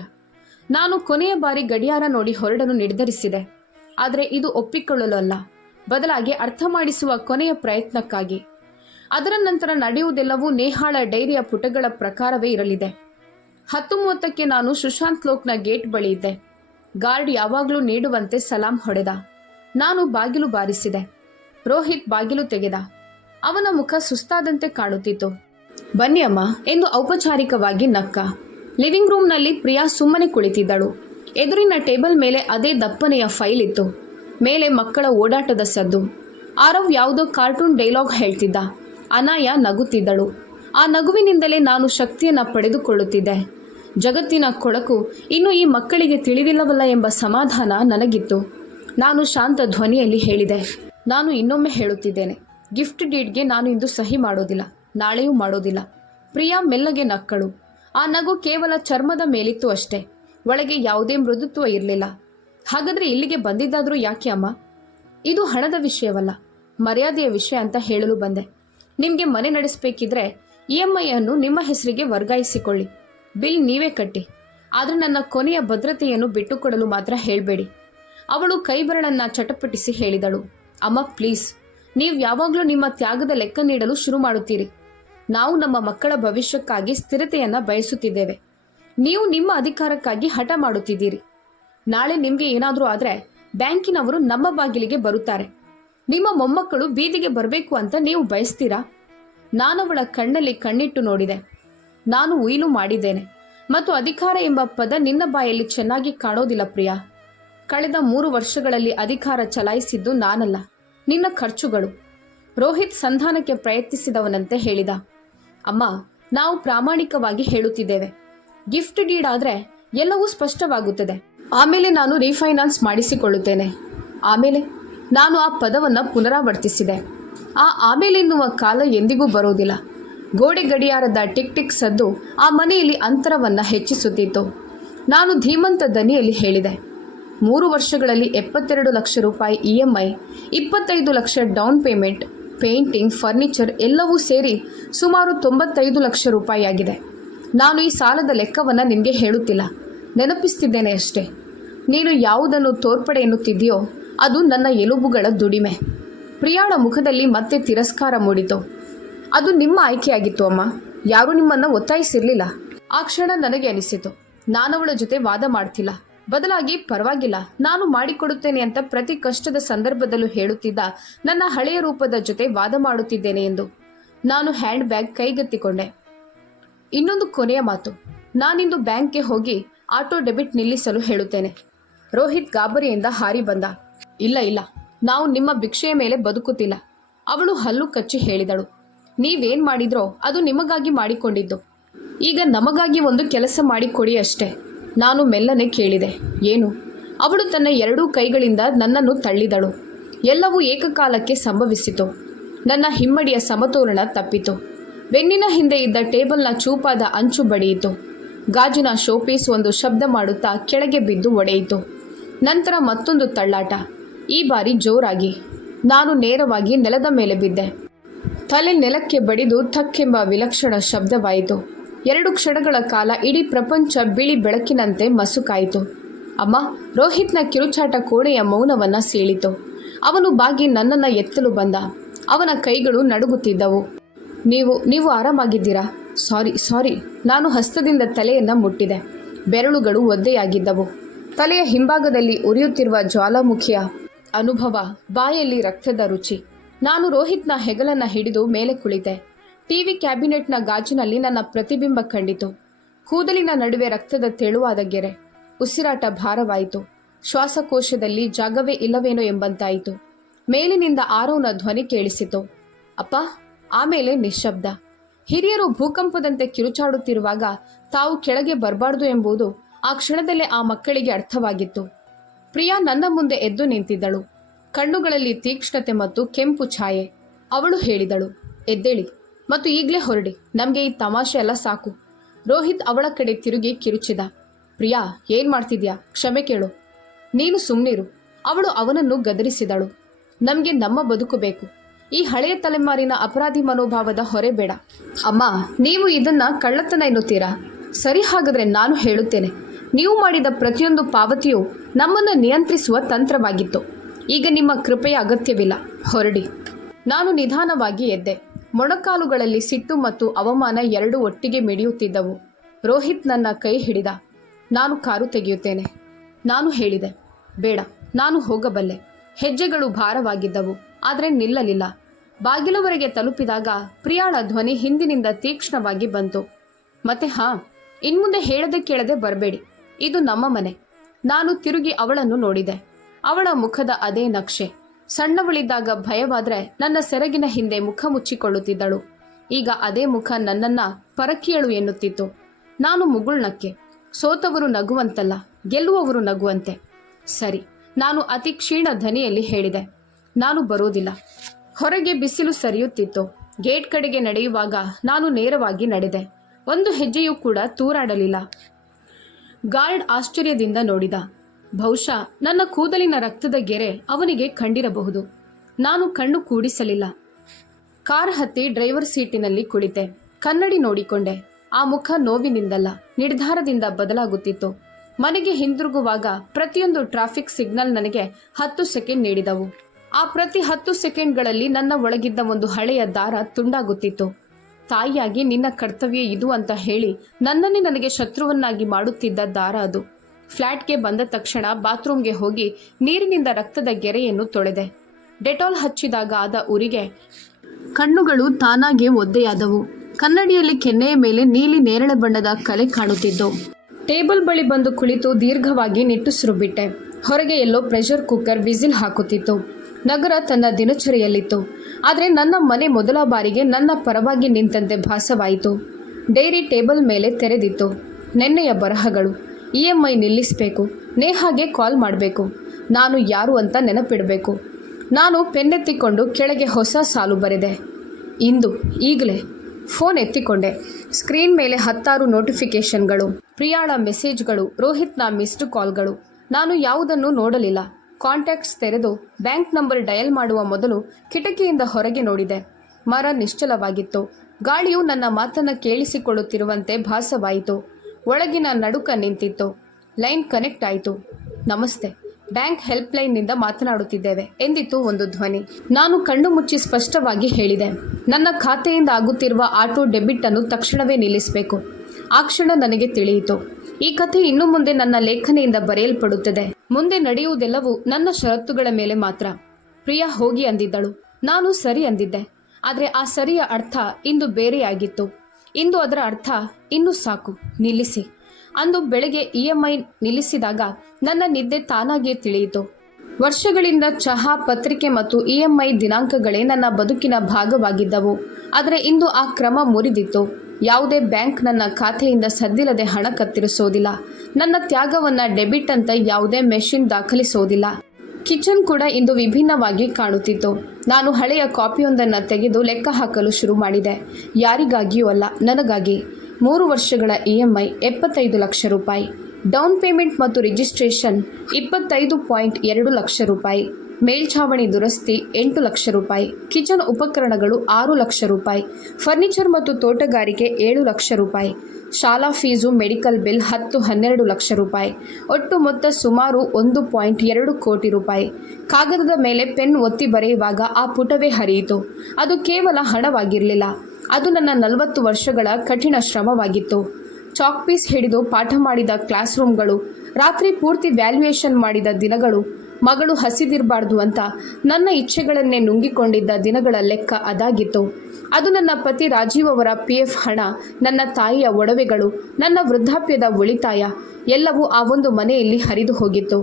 ನಾನು ಕೊನೆಯ ಬಾರಿ ಗಡಿಯಾರ ನೋಡಿ ಹೊರಡಲು ನಿರ್ಧರಿಸಿದೆ. ಆದರೆ ಇದು ಒಪ್ಪಿಕೊಳ್ಳಲು ಅಲ್ಲ, ಬದಲಾಗಿ ಅರ್ಥ ಮಾಡಿಸುವ ಕೊನೆಯ ಪ್ರಯತ್ನಕ್ಕಾಗಿ. ಅದರ ನಂತರ ನಡೆಯುವುದೆಲ್ಲವೂ ನೇಹಾಳ ಡೈರಿಯ ಪುಟಗಳ ಪ್ರಕಾರವೇ ಇರಲಿದೆ. 10:30ಕ್ಕೆ ನಾನು ಸುಶಾಂತ್ ಲೋಕ್ನ ಗೇಟ್ ಬಳಿ ಇದ್ದೆ. ಗಾರ್ಡ್ ಯಾವಾಗಲೂ ನೀಡುವಂತೆ ಸಲಾಂ ಹೊಡೆದ. ನಾನು ಬಾಗಿಲು ಬಾರಿಸಿದೆ. ರೋಹಿತ್ ಬಾಗಿಲು ತೆಗೆದ. ಅವನ ಮುಖ ಸುಸ್ತಾದಂತೆ ಕಾಣುತ್ತಿತ್ತು. ಬನ್ನಿ ಅಮ್ಮ ಎಂದು ಔಪಚಾರಿಕವಾಗಿ ನಕ್ಕ. ಲಿವಿಂಗ್ ರೂಮ್ನಲ್ಲಿ ಪ್ರಿಯಾ ಸುಮ್ಮನೆ ಕುಳಿತಿದ್ದಳು. ಎದುರಿನ ಟೇಬಲ್ ಮೇಲೆ ಅದೇ ದಪ್ಪನೆಯ ಫೈಲ್ ಇತ್ತು. ಮೇಲೆ ಮಕ್ಕಳ ಓಡಾಟದ ಸದ್ದು. ಆರವ್ ಯಾವುದೋ ಕಾರ್ಟೂನ್ ಡೈಲಾಗ್ ಹೇಳ್ತಿದ್ದ. ಅನಾಯ ನಗುತ್ತಿದ್ದಳು. ಆ ನಗುವಿನಿಂದಲೇ ನಾನು ಶಕ್ತಿಯನ್ನು ಪಡೆದುಕೊಳ್ಳುತ್ತಿದ್ದೆ. ಜಗತ್ತಿನ ಕೊಳಕು ಇನ್ನೂ ಈ ಮಕ್ಕಳಿಗೆ ತಿಳಿದಿಲ್ಲವಲ್ಲ ಎಂಬ ಸಮಾಧಾನ ನನಗಿತ್ತು. ನಾನು ಶಾಂತ ಧ್ವನಿಯಲ್ಲಿ ಹೇಳಿದೆ, ನಾನು ಇನ್ನೊಮ್ಮೆ ಹೇಳುತ್ತಿದ್ದೇನೆ, ಗಿಫ್ಟ್ ಡೀಡ್ಗೆ ನಾನು ಇಂದು ಸಹಿ ಮಾಡೋದಿಲ್ಲ, ನಾಳೆಯೂ ಮಾಡೋದಿಲ್ಲ. ಪ್ರಿಯಾ ಮೆಲ್ಲಗೆ ನಕ್ಕಳು. ಆ ನಗು ಕೇವಲ ಚರ್ಮದ ಮೇಲಿತ್ತು ಅಷ್ಟೇ. ಒಳಗೆ ಯಾವುದೇ ಮೃದುತ್ವ ಇರಲಿಲ್ಲ. ಹಾಗಾದರೆ ಇಲ್ಲಿಗೆ ಬಂದಿದ್ದಾದರೂ ಯಾಕೆ ಅಮ್ಮ? ಇದು ಹಣದ ವಿಷಯವಲ್ಲ, ಮರ್ಯಾದೆಯ ವಿಷಯ ಅಂತ ಹೇಳಲು ಬಂದೆ. ನಿಮಗೆ ಮನೆ ನಡೆಸಬೇಕಿದ್ರೆ EMI ಅನ್ನು ನಿಮ್ಮ ಹೆಸರಿಗೆ ವರ್ಗಾಯಿಸಿಕೊಳ್ಳಿ. ಬಿಲ್ ನೀವೇ ಕಟ್ಟಿ. ಆದರೆ ನನ್ನ ಕೊನೆಯ ಭದ್ರತೆಯನ್ನು ಬಿಟ್ಟುಕೊಡಲು ಮಾತ್ರ ಹೇಳಬೇಡಿ. ಅವಳು ಕೈಬೆರಳನ್ನ ಚಟಪಟಿಸಿ ಹೇಳಿದಳು, ಅಮ್ಮ ಪ್ಲೀಸ್, ನೀವು ಯಾವಾಗಲೂ ನಿಮ್ಮ ತ್ಯಾಗದ ಲೆಕ್ಕ ನೀಡಲು ಶುರು ಮಾಡುತ್ತೀರಿ. ನಾವು ನಮ್ಮ ಮಕ್ಕಳ ಭವಿಷ್ಯಕ್ಕಾಗಿ ಸ್ಥಿರತೆಯನ್ನು ಬಯಸುತ್ತಿದ್ದೇವೆ. ನೀವು ನಿಮ್ಮ ಅಧಿಕಾರಕ್ಕಾಗಿ ಹಠ ಮಾಡುತ್ತಿದ್ದೀರಿ. ನಾಳೆ ನಿಮಗೆ ಏನಾದರೂ ಆದರೆ ಬ್ಯಾಂಕಿನವರು ನಮ್ಮ ಬಾಗಿಲಿಗೆ ಬರುತ್ತಾರೆ. ನಿಮ್ಮ ಮೊಮ್ಮಕ್ಕಳು ಬೀದಿಗೆ ಬರಬೇಕು ಅಂತ ನೀವು ಬಯಸ್ತೀರಾ? ನಾನವಳ ಕಣ್ಣಲ್ಲಿ ಕಣ್ಣಿಟ್ಟು ನೋಡಿದೆ. ನಾನು ಉಯಿಲು ಮಾಡಿದ್ದೇನೆ ಮತ್ತು ಅಧಿಕಾರ ಎಂಬ ಪದ ನಿನ್ನ ಬಾಯಲ್ಲಿ ಚೆನ್ನಾಗಿ ಕಾಣೋದಿಲ್ಲ ಪ್ರಿಯಾ. ಕಳೆದ 3 ವರ್ಷಗಳಲ್ಲಿ ಅಧಿಕಾರ ಚಲಾಯಿಸಿದ್ದು ನಾನಲ್ಲ, ನಿನ್ನ ಖರ್ಚುಗಳು. ರೋಹಿತ್ ಸಂಧಾನಕ್ಕೆ ಪ್ರಯತ್ನಿಸಿದವನಂತೆ ಹೇಳಿದ. ಅಮ್ಮ, ನಾವು ಪ್ರಾಮಾಣಿಕವಾಗಿ ಹೇಳುತ್ತಿದ್ದೇವೆ. ಗಿಫ್ಟ್ ಡೀಡ್ ಆದರೆ ಎಲ್ಲವೂ ಸ್ಪಷ್ಟವಾಗುತ್ತದೆ. ಆಮೇಲೆ ನಾನು ರೀಫೈನಾನ್ಸ್ ಮಾಡಿಸಿಕೊಳ್ಳುತ್ತೇನೆ. ಆಮೇಲೆ ನಾನು ಆ ಪದವನ್ನು ಪುನರಾವರ್ತಿಸಿದೆ. ಆ ಆಮೇಲೆ ಎನ್ನುವ ಕಾಲ ಎಂದಿಗೂ ಬರೋದಿಲ್ಲ. ಗೋಡೆ ಗಡಿಯಾರದ ಟಿಕ್ ಟಿಕ್ ಸದ್ದು ಆ ಮನೆಯಲ್ಲಿ ಅಂತರವನ್ನು ಹೆಚ್ಚಿಸುತ್ತಿತ್ತು. ನಾನು ಧೀಮಂತ ದನಿಯಲ್ಲಿ ಹೇಳಿದೆ, 3 ವರ್ಷಗಳಲ್ಲಿ 72 ಲಕ್ಷ ರೂಪಾಯಿ EMI, 25 lakh down payment, painting, furniture ಎಲ್ಲವೂ ಸೇರಿ ಸುಮಾರು 95 ಲಕ್ಷ ರೂಪಾಯಿ ಆಗಿದೆ. ನಾನು ಈ ಸಾಲದ ಲೆಕ್ಕವನ್ನು ನಿನಗೆ ಹೇಳುತ್ತಿಲ್ಲ, ನೆನಪಿಸ್ತಿದ್ದೇನೆ ಅಷ್ಟೇ. ನೀನು ಯಾವುದನ್ನು ತೋರ್ಪಡೆ ಎನ್ನುತ್ತಿದೆಯೋ ಅದು ನನ್ನ ಎಲುಬುಗಳ ದುಡಿಮೆ. ಪ್ರಿಯಾಳ ಮುಖದಲ್ಲಿ ಮತ್ತೆ ತಿರಸ್ಕಾರ ಮೂಡಿತು. ಅದು ನಿಮ್ಮ ಆಯ್ಕೆಯಾಗಿತ್ತು ಅಮ್ಮ, ಯಾರೂ ನಿಮ್ಮನ್ನು ಒತ್ತಾಯಿಸಿರಲಿಲ್ಲ. ಆ ಕ್ಷಣ ನನಗೆ ಅನಿಸಿತು, ನಾನವಳ ಜೊತೆ ವಾದ ಮಾಡ್ತಿಲ್ಲ, ಬದಲಾಗಿ ಪರವಾಗಿಲ್ಲ, ನಾನು ಮಾಡಿಕೊಡುತ್ತೇನೆ ಅಂತ ಪ್ರತಿ ಕಷ್ಟದ ಸಂದರ್ಭದಲ್ಲೂ ಹೇಳುತ್ತಿದ್ದ ನನ್ನ ಹಳೆಯ ರೂಪದ ಜೊತೆ ವಾದ ಮಾಡುತ್ತಿದ್ದೇನೆ ಎಂದು. ನಾನು ಹ್ಯಾಂಡ್ ಬ್ಯಾಗ್ ಕೈಗೆತ್ತಿಕೊಂಡೆ. ಇನ್ನೊಂದು ಕೊನೆಯ ಮಾತು, ನಾನಿಂದು ಬ್ಯಾಂಕ್ಗೆ ಹೋಗಿ ಆಟೋ ಡೆಬಿಟ್ ನಿಲ್ಲಿಸಲು ಹೇಳುತ್ತೇನೆ. ರೋಹಿತ್ ಗಾಬರಿಯಿಂದ ಹಾರಿ ಬಂದ. ಇಲ್ಲ ಇಲ್ಲ, ನಾವು ನಿಮ್ಮ ಭಿಕ್ಷೆಯ ಮೇಲೆ ಬದುಕುತ್ತಿಲ್ಲ. ಅವಳು ಹಲ್ಲು ಕಚ್ಚಿ ಹೇಳಿದಳು. ನೀವೇನು ಮಾಡಿದ್ರೋ ಅದು ನಿಮಗಾಗಿ ಮಾಡಿಕೊಂಡಿದ್ದು. ಈಗ ನಮಗಾಗಿ ಒಂದು ಕೆಲಸ ಮಾಡಿಕೊಡಿ ಅಷ್ಟೇ. ನಾನು ಮೆಲ್ಲನೆ ಕೇಳಿದೆ, ಏನು? ಅವಳು ತನ್ನ 2 ಕೈಗಳಿಂದ ನನ್ನನ್ನು ತಳ್ಳಿದಳು. ಎಲ್ಲವೂ ಏಕಕಾಲಕ್ಕೆ ಸಂಭವಿಸಿತು. ನನ್ನ ಹಿಮ್ಮಡಿಯ ಸಮತೋಲನ ತಪ್ಪಿತು. ಬೆನ್ನಿನ ಹಿಂದೆ ಇದ್ದ ಟೇಬಲ್ನ ಚೂಪಾದ ಅಂಚು ಬಡಿಯಿತು. ಗಾಜಿನ ಶೋಪೀಸ್ ಒಂದು ಶಬ್ದ ಮಾಡುತ್ತಾ ಕೆಳಗೆ ಬಿದ್ದು ಒಡೆಯಿತು. ನಂತರ ಮತ್ತೊಂದು ತಳ್ಳಾಟ, ಈ ಬಾರಿ ಜೋರಾಗಿ. ನಾನು ನೇರವಾಗಿ ನೆಲದ ಮೇಲೆ ಬಿದ್ದೆ. ತಲೆ ನೆಲಕ್ಕೆ ಬಡಿದು ಥಕ್ಕೆಂಬ ವಿಲಕ್ಷಣ ಶಬ್ದವಾಯಿತು. 2 ಕ್ಷಣಗಳ ಕಾಲ ಇಡೀ ಪ್ರಪಂಚ ಬಿಳಿ ಬೆಳಕಿನಂತೆ ಮಸುಕಾಯಿತು. ಅಮ್ಮ, ರೋಹಿತ್ನ ಕಿರುಚಾಟ ಕೋಣೆಯ ಮೌನವನ್ನು ಸೀಳಿತು. ಅವನು ಬಾಗಿ ನನ್ನನ್ನು ಎತ್ತಲು ಬಂದ. ಅವನ ಕೈಗಳು ನಡುಗುತ್ತಿದ್ದವು. ನೀವು ಆರಾಮಾಗಿದ್ದೀರಾ? ಸಾರಿ. ನಾನು ಹಸ್ತದಿಂದ ತಲೆಯನ್ನು ಮುಟ್ಟಿದೆ. ಬೆರಳುಗಳು ಒದ್ದೆಯಾಗಿದ್ದವು. ತಲೆಯ ಹಿಂಭಾಗದಲ್ಲಿ ಉರಿಯುತ್ತಿರುವ ಜ್ವಾಲಾಮುಖಿಯ ಅನುಭವ, ಬಾಯಲ್ಲಿ ರಕ್ತದ ರುಚಿ. ನಾನು ರೋಹಿತ್ನ ಹೆಗಲನ್ನು ಹಿಡಿದು ಮೇಲೆ ಕುಳಿತೆ. ಟಿವಿ ಕ್ಯಾಬಿನೆಟ್ನ ಗಾಜಿನಲ್ಲಿ ನನ್ನ ಪ್ರತಿಬಿಂಬ ಕಂಡಿತು. ಕೂದಲಿನ ನಡುವೆ ರಕ್ತದ ತೆಳುವಾದ ಗೆರೆ. ಉಸಿರಾಟ ಭಾರವಾಯಿತು. ಶ್ವಾಸಕೋಶದಲ್ಲಿ ಜಾಗವೇ ಇಲ್ಲವೇನೋ ಎಂಬಂತಾಯಿತು. ಮೇಲಿನಿಂದ ಆರವನ ಧ್ವನಿ ಕೇಳಿಸಿತು, ಅಪ್ಪ. ಆಮೇಲೆ ನಿಶ್ಶಬ್ದ. ಹಿರಿಯರು ಭೂಕಂಪದಂತೆ ಕಿರುಚಾಡುತ್ತಿರುವಾಗ ತಾವು ಕೆಳಗೆ ಬರಬಾರ್ದು ಎಂಬುದು ಆ ಕ್ಷಣದಲ್ಲೇ ಆ ಮಕ್ಕಳಿಗೆ ಅರ್ಥವಾಗಿತ್ತು. ಪ್ರಿಯಾ ನನ್ನ ಮುಂದೆ ಎದ್ದು ನಿಂತಿದ್ದಳು. ಕಣ್ಣುಗಳಲ್ಲಿ ತೀಕ್ಷ್ಣತೆ ಮತ್ತು ಕೆಂಪು ಛಾಯೆ. ಅವಳು ಹೇಳಿದಳು, ಎದ್ದೇಳಿ ಮತ್ತು ಈಗಲೇ ಹೊರಡಿ, ನಮಗೆ ಈ ತಮಾಷೆ ಎಲ್ಲ ಸಾಕು. ರೋಹಿತ್ ಅವಳ ಕಡೆ ತಿರುಗಿ ಕಿರುಚಿದ. ಪ್ರಿಯಾ, ಏನ್ ಮಾಡ್ತಿದ್ಯಾ? ಕ್ಷಮೆ ಕೇಳು. ನೀನು ಸುಮ್ಮನಿರು. ಅವಳು ಅವನನ್ನು ಗದರಿಸಿದಳು. ನಮಗೆ ನಮ್ಮ ಬದುಕು ಬೇಕು. ಈ ಹಳೆಯ ತಲೆಮಾರಿನ ಅಪರಾಧಿ ಮನೋಭಾವದ ಹೊರೆ ಬೇಡ. ಅಮ್ಮ, ನೀವು ಇದನ್ನ ಕಳ್ಳತನ ಎನ್ನುತ್ತೀರಾ? ಸರಿ, ಹಾಗಾದ್ರೆ ನಾನು ಹೇಳುತ್ತೇನೆ. ನೀವು ಮಾಡಿದ ಪ್ರತಿಯೊಂದು ಪಾವತಿಯೂ ನಮ್ಮನ್ನು ನಿಯಂತ್ರಿಸುವ ತಂತ್ರವಾಗಿತ್ತು. ಈಗ ನಿಮ್ಮ ಕೃಪೆಯ ಅಗತ್ಯವಿಲ್ಲ, ಹೊರಡಿ. ನಾನು ನಿಧಾನವಾಗಿ ಎದ್ದೆ. ಮೊಣಕಾಲುಗಳಲ್ಲಿ ಸಿಟ್ಟು ಮತ್ತು ಅವಮಾನ ಎರಡೂ ಒಟ್ಟಿಗೆ ಮಿಡಿಯುತ್ತಿದ್ದವು. ರೋಹಿತ್ ನನ್ನ ಕೈ ಹಿಡಿದ. ನಾನು ಕಾರು ತೆಗೆಯುತ್ತೇನೆ. ನಾನು ಹೇಳಿದೆ, ಬೇಡ, ನಾನು ಹೋಗಬಲ್ಲೆ. ಹೆಜ್ಜೆಗಳು ಭಾರವಾಗಿದ್ದವು, ಆದರೆ ನಿಲ್ಲಲಿಲ್ಲ. ಬಾಗಿಲುವರೆಗೆ ತಲುಪಿದಾಗ ಪ್ರಿಯಾಳ ಧ್ವನಿ ಹಿಂದಿನಿಂದ ತೀಕ್ಷ್ಣವಾಗಿ ಬಂತು. ಮತ್ತೆ ಇನ್ಮುಂದೆ ಹೇಳದೆ ಕೇಳದೆ ಬರಬೇಡಿ, ಇದು ನಮ್ಮ ಮನೆ. ನಾನು ತಿರುಗಿ ಅವಳನ್ನು ನೋಡಿದೆ. ಅವಳ ಮುಖದ ಅದೇ ನಕ್ಷೆ. ಸಣ್ಣವಳಿದ್ದಾಗ ಭಯವಾದ್ರೆ ನನ್ನ ಸೆರಗಿನ ಹಿಂದೆ ಮುಖ ಮುಚ್ಚಿಕೊಳ್ಳುತ್ತಿದ್ದಳು. ಈಗ ಅದೇ ಮುಖ ನನ್ನನ್ನ ಪರಕೀಯಳು ಎನ್ನುತ್ತಿತ್ತು. ನಾನು ಮುಗುಳ್ನಕ್ಕೆ. ಸೋತವರು ನಗುವಂತಲ್ಲ, ಗೆಲ್ಲುವವರು ನಗುವಂತೆ. ಸರಿ, ನಾನು ಅತಿ ಕ್ಷೀಣ ಧ್ವನಿಯಲ್ಲಿ ಹೇಳಿದೆ, ನಾನು ಬರೋದಿಲ್ಲ. ಹೊರಗೆ ಬಿಸಿಲು ಸರಿಯುತ್ತಿತ್ತು. ಗೇಟ್ ಕಡೆಗೆ ನಡೆಯುವಾಗ ನಾನು ನೇರವಾಗಿ ನಡೆದೆ. ಒಂದು ಹೆಜ್ಜೆಯೂ ಕೂಡ ತೂರಾಡಲಿಲ್ಲ. ಗಾರ್ಡ್ ಆಶ್ಚರ್ಯದಿಂದ ನೋಡಿದ. ಬಹುಶಃ ನನ್ನ ಕೂದಲಿನ ರಕ್ತದ ಗೆರೆ ಅವನಿಗೆ ಕಂಡಿರಬಹುದು. ನಾನು ಕಣ್ಣು ಕೂಡಿಸಲಿಲ್ಲ. ಕಾರ್ ಹತ್ತಿ ಡ್ರೈವರ್ ಸೀಟಿನಲ್ಲಿ ಕುಳಿತೆ. ಕನ್ನಡಿ ನೋಡಿಕೊಂಡೆ. ಆ ಮುಖ ನೋವಿನಿಂದಲ್ಲ, ನಿರ್ಧಾರದಿಂದ ಬದಲಾಗುತ್ತಿತ್ತು. ಮನೆಗೆ ಹಿಂದಿರುಗುವಾಗ ಪ್ರತಿಯೊಂದು ಟ್ರಾಫಿಕ್ ಸಿಗ್ನಲ್ ನನಗೆ 10 ಸೆಕೆಂಡ್ ನೀಡಿದವು. ಆ ಪ್ರತಿ 10 ಸೆಕೆಂಡ್ಗಳಲ್ಲಿ ನನ್ನ ಒಳಗಿದ್ದ ಒಂದು ಹಳೆಯ ದಾರ ತುಂಡಾಗುತ್ತಿತ್ತು. ತಾಯಿಯಾಗಿ ನಿನ್ನ ಕರ್ತವ್ಯ ಇದು ಅಂತ ಹೇಳಿ ನನ್ನನ್ನೇ ನನಗೆ ಶತ್ರುವನ್ನಾಗಿ ಮಾಡುತ್ತಿದ್ದ ದಾರ ಅದು. ಫ್ಲ್ಯಾಟ್ಗೆ ಬಂದ ತಕ್ಷಣ ಬಾತ್ರೂಮ್ಗೆ ಹೋಗಿ ನೀರಿನಿಂದ ರಕ್ತದ ಗೆರೆಯನ್ನು ತೊಳೆದೆ. ಡೆಟಾಲ್ ಹಚ್ಚಿದಾಗ ಆದ ಉರಿಗೆ ಕಣ್ಣುಗಳು ತಾನಾಗೆ ಒದ್ದೆಯಾದವು. ಕನ್ನಡಿಯಲ್ಲಿ ಕೆನ್ನೆಯ ಮೇಲೆ ನೀಲಿ ನೇರಳೆ ಬಣ್ಣದ ಕಲೆ ಕಾಣುತ್ತಿದ್ದು. ಟೇಬಲ್ ಬಳಿ ಬಂದು ಕುಳಿತು ದೀರ್ಘವಾಗಿ ನಿಟ್ಟುಸಿರು ಬಿಟ್ಟೆ. ಹೊರಗೆ ಎಲ್ಲೋ ಪ್ರೆಷರ್ ಕುಕ್ಕರ್ ವಿಸಿಲ್ ಹಾಕುತ್ತಿತ್ತು. ನಗರ ತನ್ನ ದಿನಚರಿಯಲ್ಲಿತ್ತು. ಆದರೆ ನನ್ನ ಮನೆ ಮೊದಲ ಬಾರಿಗೆ ನನ್ನ ಪರವಾಗಿ ನಿಂತಂತೆ ಭಾಸವಾಯಿತು. ಡೈರಿ ಟೇಬಲ್ ಮೇಲೆ ತೆರೆದಿತ್ತು. ನೆನ್ನೆಯ ಬರಹಗಳು. EMI ನಿಲ್ಲಿಸಬೇಕು. ನೇಹಾಗೆ ಕಾಲ್ ಮಾಡಬೇಕು. ನಾನು ಯಾರು ಅಂತ ನೆನಪಿಡಬೇಕು. ನಾನು ಪೆನ್ನೆತ್ತಿಕೊಂಡು ಕೆಳಗೆ ಹೊಸ ಸಾಲು ಬರೆದೆ. ಇಂದು, ಈಗಲೇ. ಫೋನ್ ಎತ್ತಿಕೊಂಡೆ. ಸ್ಕ್ರೀನ್ ಮೇಲೆ 10 ನೋಟಿಫಿಕೇಷನ್ಗಳು. ಪ್ರಿಯಾಳ ಮೆಸೇಜ್ಗಳು, ರೋಹಿತ್ನ ಮಿಸ್ಡ್ ಕಾಲ್ಗಳು. ನಾನು ಯಾವುದನ್ನು ನೋಡಲಿಲ್ಲ. ಕಾಂಟ್ಯಾಕ್ಟ್ಸ್ ತೆರೆದು ಬ್ಯಾಂಕ್ ನಂಬರ್ ಡಯಲ್ ಮಾಡುವ ಮೊದಲು ಕಿಟಕಿಯಿಂದ ಹೊರಗೆ ನೋಡಿದೆ. ಮರ ನಿಶ್ಚಲವಾಗಿತ್ತು. ಗಾಳಿಯು ನನ್ನ ಮಾತನ್ನು ಕೇಳಿಸಿಕೊಳ್ಳುತ್ತಿರುವಂತೆ ಭಾಸವಾಯಿತು. ಒಳಗಿನ ನಡುಕ ನಿಂತಿತ್ತು. ಲೈನ್ ಕನೆಕ್ಟ್ ಆಯಿತು. ನಮಸ್ತೆ, ಬ್ಯಾಂಕ್ ಹೆಲ್ಪ್ಲೈನ್ನಿಂದ ಮಾತನಾಡುತ್ತಿದ್ದೇವೆ ಎಂದಿತ್ತು ಒಂದು ಧ್ವನಿ. ನಾನು ಕಣ್ಣು ಮುಚ್ಚಿ ಸ್ಪಷ್ಟವಾಗಿ ಹೇಳಿದೆ, ನನ್ನ ಖಾತೆಯಿಂದ ಆಗುತ್ತಿರುವ ಆಟೋ ಡೆಬಿಟ್ ಅನ್ನು ತಕ್ಷಣವೇ ನಿಲ್ಲಿಸಬೇಕು. ಆ ಕ್ಷಣ ನನಗೆ ತಿಳಿಯಿತು, ಈ ಕಥೆ ಇನ್ನು ಮುಂದೆ ನನ್ನ ಲೇಖನಿಯಿಂದ ಬರೆಯಲ್ಪಡುತ್ತದೆ. ಮುಂದೆ ನಡೆಯುವುದೆಲ್ಲವೂ ನನ್ನ ಷರತ್ತುಗಳ ಮೇಲೆ ಮಾತ್ರ. ಪ್ರಿಯಾ ಹೋಗಿ ಅಂದಿದ್ದಳು. ನಾನು ಸರಿ ಅಂದಿದ್ದೆ. ಆದರೆ ಆ ಸರಿಯ ಅರ್ಥ ಇಂದು ಬೇರೆಯಾಗಿತ್ತು. ಇಂದು ಅದರ ಅರ್ಥ, ಇನ್ನು ಸಾಕು, ನಿಲ್ಲಿಸಿ. ಅಂದು ಬೆಳಗ್ಗೆ EMI ನಿಲ್ಲಿಸಿದಾಗ ನನ್ನ ನಿದ್ದೆ ತಾನಾಗಿಯೇ ತಿಳಿಯಿತು. ವರ್ಷಗಳಿಂದ ಚಹಾ, ಪತ್ರಿಕೆ ಮತ್ತು EMI ದಿನಾಂಕಗಳೇ ನನ್ನ ಬದುಕಿನ ಭಾಗವಾಗಿದ್ದವು. ಆದರೆ ಇಂದು ಆ ಕ್ರಮ ಮುರಿದಿತ್ತು. ಯಾವುದೇ ಬ್ಯಾಂಕ್ ನನ್ನ ಖಾತೆಯಿಂದ ಸದ್ದಿಲ್ಲದೆ ಹಣ ಕತ್ತರಿಸೋದಿಲ್ಲ. ನನ್ನ ತ್ಯಾಗವನ್ನು ಡೆಬಿಟ್ ಅಂತ ಯಾವುದೇ ಮೆಷಿನ್ ದಾಖಲಿಸೋದಿಲ್ಲ. ಕಿಚನ್ ಕೂಡ ಇಂದು ವಿಭಿನ್ನವಾಗಿ ಕಾಣುತ್ತಿತ್ತು. ನಾನು ಹಳೆಯ ಕಾಪಿಯೊಂದನ್ನು ತೆಗೆದು ಲೆಕ್ಕ ಹಾಕಲು ಶುರು ಮಾಡಿದೆ. ಯಾರಿಗಾಗಿಯೂ ಅಲ್ಲ, ನನಗಾಗಿ. 3 ವರ್ಷಗಳ EMI 75 ಲಕ್ಷ ರೂಪಾಯಿ. ಡೌನ್ ಪೇಮೆಂಟ್ ಮತ್ತು ರಿಜಿಸ್ಟ್ರೇಷನ್ 25.2 ಲಕ್ಷ ರೂಪಾಯಿ. ಮೇಲ್ಛಾವಣಿ ದುರಸ್ತಿ 8 ಲಕ್ಷ ರೂಪಾಯಿ. ಕಿಚನ್ ಉಪಕರಣಗಳು 6 ಲಕ್ಷ ರೂಪಾಯಿ. ಫರ್ನಿಚರ್ ಮತ್ತು ತೋಟಗಾರಿಕೆ 7 ಲಕ್ಷ ರೂಪಾಯಿ. ಶಾಲಾ ಫೀಸು, ಮೆಡಿಕಲ್ ಬಿಲ್ 10-12 ಲಕ್ಷ ರೂಪಾಯಿ. ಒಟ್ಟು ಮೊತ್ತ ಸುಮಾರು 1.2 ಕೋಟಿ ರೂಪಾಯಿ. ಕಾಗದದ ಮೇಲೆ ಪೆನ್ ಒತ್ತಿ ಬರೆಯುವಾಗ ಆ ಪುಟವೇ ಹರಿಯಿತು. ಅದು ಕೇವಲ ಹಣವಾಗಿರಲಿಲ್ಲ, ಅದು ನನ್ನ 40 ವರ್ಷಗಳ ಕಠಿಣ ಶ್ರಮವಾಗಿತ್ತು. ಚಾಕ್ ಪೀಸ್ ಹಿಡಿದು ಪಾಠ ಮಾಡಿದ ಕ್ಲಾಸ್ ರೂಮ್ಗಳು, ರಾತ್ರಿ ಪೂರ್ತಿ ವ್ಯಾಲ್ಯೂಯೇಷನ್ ಮಾಡಿದ ದಿನಗಳು, ಮಗಳು ಹಸಿದಿರಬಾರ್ದು ಅಂತ ನನ್ನ ಇಚ್ಛೆಗಳನ್ನೇ ನುಂಗಿಕೊಂಡಿದ್ದ ದಿನಗಳ ಲೆಕ್ಕ ಅದಾಗಿತ್ತು. ಅದು ನನ್ನ ಪತಿ ರಾಜೀವ್ ಅವರ PF ಹಣ, ನನ್ನ ತಾಯಿಯ ಒಡವೆಗಳು, ನನ್ನ ವೃದ್ಧಾಪ್ಯದ ಉಳಿತಾಯ ಎಲ್ಲವೂ ಆ ಒಂದು ಮನೆಯಲ್ಲಿ ಹರಿದು ಹೋಗಿತ್ತು.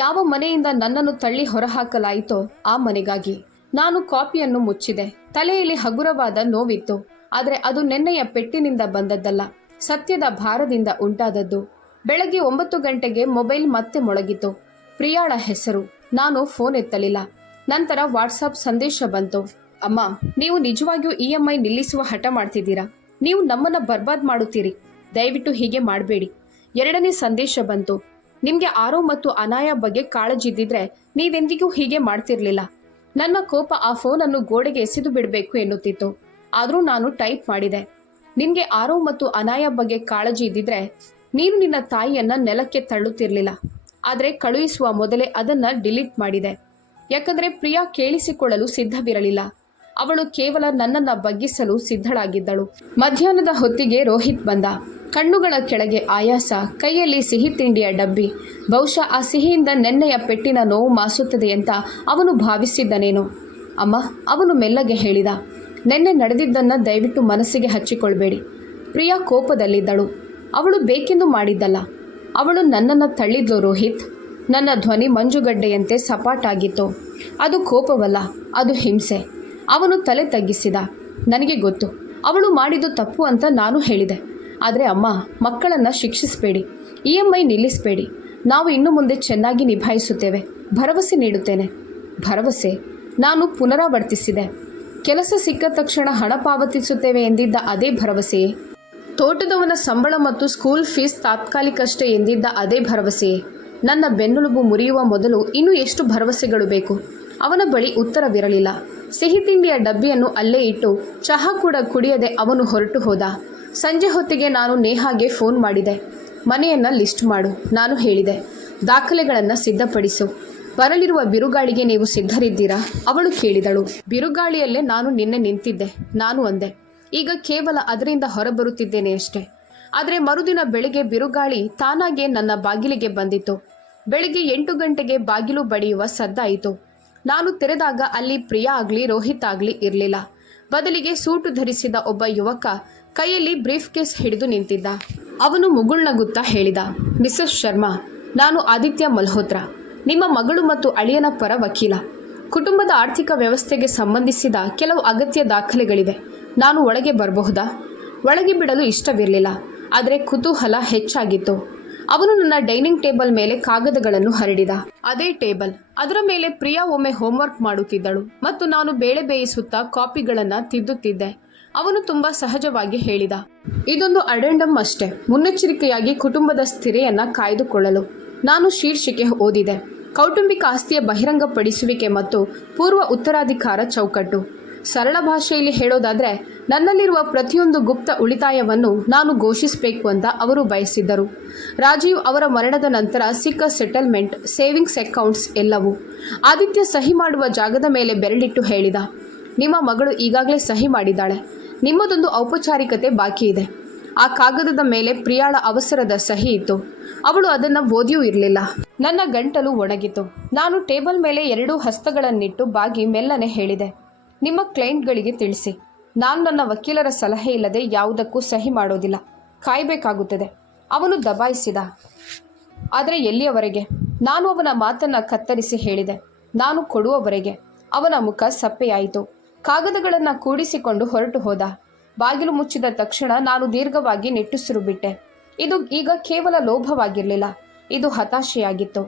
ಯಾವ ಮನೆಯಿಂದ ನನ್ನನ್ನು ತಳ್ಳಿ ಹೊರಹಾಕಲಾಯಿತೋ ಆ ಮನೆಗಾಗಿ. ನಾನು ಕಾಪಿಯನ್ನು ಮುಚ್ಚಿದೆ. ತಲೆಯಲ್ಲಿ ಹಗುರವಾದ ನೋವಿತ್ತು. ಆದರೆ ಅದು ನೆನ್ನೆಯ ಪೆಟ್ಟಿನಿಂದ ಬಂದದ್ದಲ್ಲ, ಸತ್ಯದ ಭಾರದಿಂದ ಉಂಟಾದದ್ದು. ಬೆಳಗ್ಗೆ 9 ಗಂಟೆಗೆ ಮೊಬೈಲ್ ಮತ್ತೆ ಮೊಳಗಿತು. ಪ್ರಿಯಾಳ ಹೆಸರು. ನಾನು ಫೋನ್ ಎತ್ತಲಿಲ್ಲ. ನಂತರ ವಾಟ್ಸಾಪ್ ಸಂದೇಶ ಬಂತು. ಅಮ್ಮ, ನೀವು ನಿಜವಾಗಿಯೂ EMI ನಿಲ್ಲಿಸುವ ಹಠ ಮಾಡ್ತಿದ್ದೀರಾ? ನೀವು ನಮ್ಮನ್ನು ಬರ್ಬಾದ್ ಮಾಡುತ್ತೀರಿ. ದಯವಿಟ್ಟು ಹೀಗೆ ಮಾಡಬೇಡಿ. ಎರಡನೇ ಸಂದೇಶ ಬಂತು. ನಿಮಗೆ ಆರೋ ಮತ್ತು ಅನಾಯ ಬಗ್ಗೆ ಕಾಳಜಿ ಇದ್ದಿದ್ರೆ ನೀವೆಂದಿಗೂ ಹೀಗೆ ಮಾಡ್ತಿರ್ಲಿಲ್ಲ. ನನ್ನ ಕೋಪ ಆ ಫೋನನ್ನು ಗೋಡೆಗೆ ಎಸೆದು ಬಿಡಬೇಕು ಎನ್ನುತ್ತಿತ್ತು. ಆದರೂ ನಾನು ಟೈಪ್ ಮಾಡಿದೆ. ನಿನಗೆ ಆರೋ ಮತ್ತು ಅನಾಯ ಬಗ್ಗೆ ಕಾಳಜಿ ಇದ್ದಿದ್ರೆ ನೀನು ನಿನ್ನ ತಾಯಿಯನ್ನ ನೆಲಕ್ಕೆ ತಳ್ಳುತ್ತಿರಲಿಲ್ಲ. ಆದರೆ ಕಳುಹಿಸುವ ಮೊದಲೇ ಅದನ್ನ ಡಿಲೀಟ್ ಮಾಡಿದೆ. ಯಾಕಂದ್ರೆ ಪ್ರಿಯಾ ಕೇಳಿಸಿಕೊಳ್ಳಲು ಸಿದ್ಧವಿರಲಿಲ್ಲ. ಅವಳು ಕೇವಲ ನನ್ನನ್ನ ಬಗ್ಗಿಸಲು ಸಿದ್ಧಳಾಗಿದ್ದಳು. ಮಧ್ಯಾಹ್ನದ ಹೊತ್ತಿಗೆ ರೋಹಿತ್ ಬಂದ. ಕಣ್ಣುಗಳ ಕೆಳಗೆ ಆಯಾಸ, ಕೈಯಲ್ಲಿ ಸಿಹಿ ತಿಂಡಿಯ ಡಬ್ಬಿ. ಬಹುಶಃ ಆ ಸಿಹಿಯಿಂದ ನೆನ್ನೆಯ ಪೆಟ್ಟಿನ ನೋವು ಮಾಸುತ್ತದೆ ಅಂತ ಅವನು ಭಾವಿಸಿದ್ದನೇನೋ. ಅಮ್ಮ, ಅವನು ಮೆಲ್ಲಗೆ ಹೇಳಿದ. ನೆನ್ನೆ ನಡೆದಿದ್ದನ್ನು ದಯವಿಟ್ಟು ಮನಸ್ಸಿಗೆ ಹಚ್ಚಿಕೊಳ್ಬೇಡಿ. ಪ್ರಿಯಾ ಕೋಪದಲ್ಲಿದ್ದಳು. ಅವಳು ಬೇಕೆಂದು ಮಾಡಿದ್ದಲ್ಲ. ಅವಳು ನನ್ನನ್ನು ತಳ್ಳಿದ್ಲು ರೋಹಿತ್. ನನ್ನ ಧ್ವನಿ ಮಂಜುಗಡ್ಡೆಯಂತೆ ಸಪಾಟಾಗಿತ್ತು. ಅದು ಕೋಪವಲ್ಲ, ಅದು ಹಿಂಸೆ. ಅವನು ತಲೆ ತಗ್ಗಿಸಿದ. ನನಗೆ ಗೊತ್ತು, ಅವಳು ಮಾಡಿದ್ದು ತಪ್ಪು ಅಂತ ನಾನು ಹೇಳಿದೆ. ಆದರೆ ಅಮ್ಮ, ಮಕ್ಕಳನ್ನು ಶಿಕ್ಷಿಸಬೇಡಿ. EMI ನಿಲ್ಲಿಸಬೇಡಿ. ನಾವು ಇನ್ನು ಮುಂದೆ ಚೆನ್ನಾಗಿ ನಿಭಾಯಿಸುತ್ತೇವೆ. ಭರವಸೆ ನೀಡುತ್ತೇನೆ. ಭರವಸೆ? ನಾನು ಪುನರಾವರ್ತಿಸಿದೆ. ಕೆಲಸ ಸಿಕ್ಕ ತಕ್ಷಣ ಹಣ ಪಾವತಿಸುತ್ತೇವೆ ಎಂದಿದ್ದ ಅದೇ ಭರವಸೆಯೇ? ತೋಟದವನ ಸಂಬಳ ಮತ್ತು ಸ್ಕೂಲ್ ಫೀಸ್ ತಾತ್ಕಾಲಿಕಷ್ಟೇ ಎಂದಿದ್ದ ಅದೇ ಭರವಸೆಯೇ? ನನ್ನ ಬೆನ್ನೆಲುಬು ಮುರಿಯುವ ಮೊದಲು ಇನ್ನೂ ಎಷ್ಟು ಭರವಸೆಗಳು ಬೇಕು? ಅವನ ಬಳಿ ಉತ್ತರವಿರಲಿಲ್ಲ. ಸಿಹಿ ತಿಂಡಿಯ ಡಬ್ಬಿಯನ್ನು ಅಲ್ಲೇ ಇಟ್ಟು ಚಹಾ ಕೂಡ ಕುಡಿಯದೆ ಅವನು ಹೊರಟು ಹೋದ. ಸಂಜೆ ಹೊತ್ತಿಗೆ ನಾನು ನೇಹಾಗೆ ಫೋನ್ ಮಾಡಿದೆ. ಮನೆಯನ್ನು ಲಿಸ್ಟ್ ಮಾಡು, ನಾನು ಹೇಳಿದೆ. ದಾಖಲೆಗಳನ್ನು ಸಿದ್ಧಪಡಿಸು. ಬರಲಿರುವ ಬಿರುಗಾಳಿಗೆ ನೀವು ಸಿದ್ಧರಿದ್ದೀರಾ? ಅವಳು ಕೇಳಿದಳು. ಬಿರುಗಾಳಿಯಲ್ಲೇ ನಾನು ನಿನ್ನೆ ನಿಂತಿದ್ದೆ, ನಾನು ಅಂದೆ. ಈಗ ಕೇವಲ ಅದರಿಂದ ಹೊರಬರುತ್ತಿದ್ದೇನೆ ಅಷ್ಟೇ. ಆದರೆ ಮರುದಿನ ಬೆಳಿಗ್ಗೆ ಬಿರುಗಾಳಿ ತಾನಾಗೆ ನನ್ನ ಬಾಗಿಲಿಗೆ ಬಂದಿತ್ತು. ಬೆಳಿಗ್ಗೆ 8 ಗಂಟೆಗೆ ಬಾಗಿಲು ಬಡಿಯುವ ಸದ್ದಾಯಿತು. ನಾನು ತೆರೆದಾಗ ಅಲ್ಲಿ ಪ್ರಿಯಾ ಆಗಲಿ ರೋಹಿತ್ ಆಗಲಿ ಇರಲಿಲ್ಲ. ಬದಲಿಗೆ ಸೂಟು ಧರಿಸಿದ ಒಬ್ಬ ಯುವಕ ಕೈಯಲ್ಲಿ ಬ್ರೀಫ್ ಕೇಸ್ ಹಿಡಿದು ನಿಂತಿದ್ದ. ಅವನು ಮುಗುಳ್ನಗುತ್ತಾ ಹೇಳಿದ, ಮಿಸಸ್ ಶರ್ಮಾ, ನಾನು ಆದಿತ್ಯ ಮಲ್ಹೋತ್ರಾ, ನಿಮ್ಮ ಮಗಳು ಮತ್ತು ಅಳಿಯನ ಪರ ವಕೀಲ. ಕುಟುಂಬದ ಆರ್ಥಿಕ ವ್ಯವಸ್ಥೆಗೆ ಸಂಬಂಧಿಸಿದ ಕೆಲವು ಅಗತ್ಯ ದಾಖಲೆಗಳಿವೆ. ನಾನು ಒಳಗೆ ಬರಬಹುದಾ? ಒಳಗೆ ಬಿಡಲು ಇಷ್ಟವಿರಲಿಲ್ಲ, ಆದರೆ ಕುತೂಹಲ ಹೆಚ್ಚಾಗಿತ್ತು. ಅವನು ನನ್ನ ಡೈನಿಂಗ್ ಟೇಬಲ್ ಮೇಲೆ ಕಾಗದಗಳನ್ನು ಹರಡಿದ. ಅದೇ ಟೇಬಲ್, ಅದರ ಮೇಲೆ ಪ್ರಿಯಾ ಒಮ್ಮೆ ಹೋಮ್ವರ್ಕ್ ಮಾಡುತ್ತಿದ್ದಳು ಮತ್ತು ನಾನು ಬೇಳೆ ಬೇಯಿಸುತ್ತಾ ಕಾಪಿಗಳನ್ನು ತಿದ್ದುತ್ತಿದ್ದೆ. ಅವನು ತುಂಬಾ ಸಹಜವಾಗಿ ಹೇಳಿದ, ಇದೊಂದು ಅಡೆಂಡಮ್ ಅಷ್ಟೇ, ಮುನ್ನೆಚ್ಚರಿಕೆಯಾಗಿ ಕುಟುಂಬದ ಸ್ಥಿರೆಯನ್ನ ಕಾಯ್ದುಕೊಳ್ಳಲು. ನಾನು ಶೀರ್ಷಿಕೆ ಓದಿದೆ, ಕೌಟುಂಬಿಕ ಆಸ್ತಿಯ ಬಹಿರಂಗಪಡಿಸುವಿಕೆ ಮತ್ತು ಪೂರ್ವ ಉತ್ತರಾಧಿಕಾರ ಚೌಕಟ್ಟು. ಸರಳ ಭಾಷೆಯಲ್ಲಿ ಹೇಳೋದಾದ್ರೆ, ನನ್ನಲ್ಲಿರುವ ಪ್ರತಿಯೊಂದು ಗುಪ್ತ ಉಳಿತಾಯವನ್ನು ನಾನು ಘೋಷಿಸಬೇಕು ಅಂತ ಅವರು ಬಯಸಿದ್ದರು. ರಾಜೀವ್ ಅವರ ಮರಣದ ನಂತರ ಸಿಕ್ಕ ಸೆಟಲ್ಮೆಂಟ್, ಸೇವಿಂಗ್ಸ್ ಅಕೌಂಟ್ಸ್ ಎಲ್ಲವೂ. ಆದಿತ್ಯ ಸಹಿ ಮಾಡುವ ಜಾಗದ ಮೇಲೆ ಬೆರಳಿಟ್ಟು ಹೇಳಿದ, ನಿಮ್ಮ ಮಗಳು ಈಗಾಗಲೇ ಸಹಿ ಮಾಡಿದ್ದಾಳೆ. ನಿಮ್ಮದೊಂದು ಔಪಚಾರಿಕತೆ ಬಾಕಿ ಇದೆ. ಆ ಕಾಗದದ ಮೇಲೆ ಪ್ರಿಯಾಳ ಅವಸರದ ಸಹಿ ಇತ್ತು. ಅವಳು ಅದನ್ನು ಓದಿಯೂ ಇರಲಿಲ್ಲ. ನನ್ನ ಗಂಟಲು ಒಣಗಿತು. ನಾನು ಟೇಬಲ್ ಮೇಲೆ 2 ಹಸ್ತಗಳನ್ನಿಟ್ಟು ಬಾಗಿ ಮೆಲ್ಲನೆ ಹೇಳಿದೆ, ನಿಮ್ಮ ಕ್ಲೈಂಟ್ಗಳಿಗೆ ತಿಳಿಸಿ, ನಾನು ನನ್ನ ವಕೀಲರ ಸಲಹೆ ಇಲ್ಲದೆ ಯಾವುದಕ್ಕೂ ಸಹಿ ಮಾಡೋದಿಲ್ಲ. ಕಾಯಬೇಕಾಗುತ್ತದೆ. ಅವನು ದಬಾಯಿಸಿದ. ಆದರೆ ಎಲ್ಲಿಯವರೆಗೆ? ನಾನು ಅವನ ಮಾತನ್ನು ಕತ್ತರಿಸಿ ಹೇಳಿದೆ, ನಾನು ಕೊಡುವವರೆಗೆ. ಅವನ ಮುಖ ಸಪ್ಪೆಯಾಯಿತು. ಕಾಗದಗಳನ್ನು ಕೂಡಿಸಿಕೊಂಡು ಹೊರಟು ಹೋದ. ಬಾಗಿಲು ಮುಚ್ಚಿದ ತಕ್ಷಣ ನಾನು ದೀರ್ಘವಾಗಿ ನಿಟ್ಟುಸಿರು ಬಿಟ್ಟೆ. ಇದು ಈಗ ಕೇವಲ ಲೋಭವಾಗಿರಲಿಲ್ಲ, ಇದು ಹತಾಶೆಯಾಗಿತ್ತು.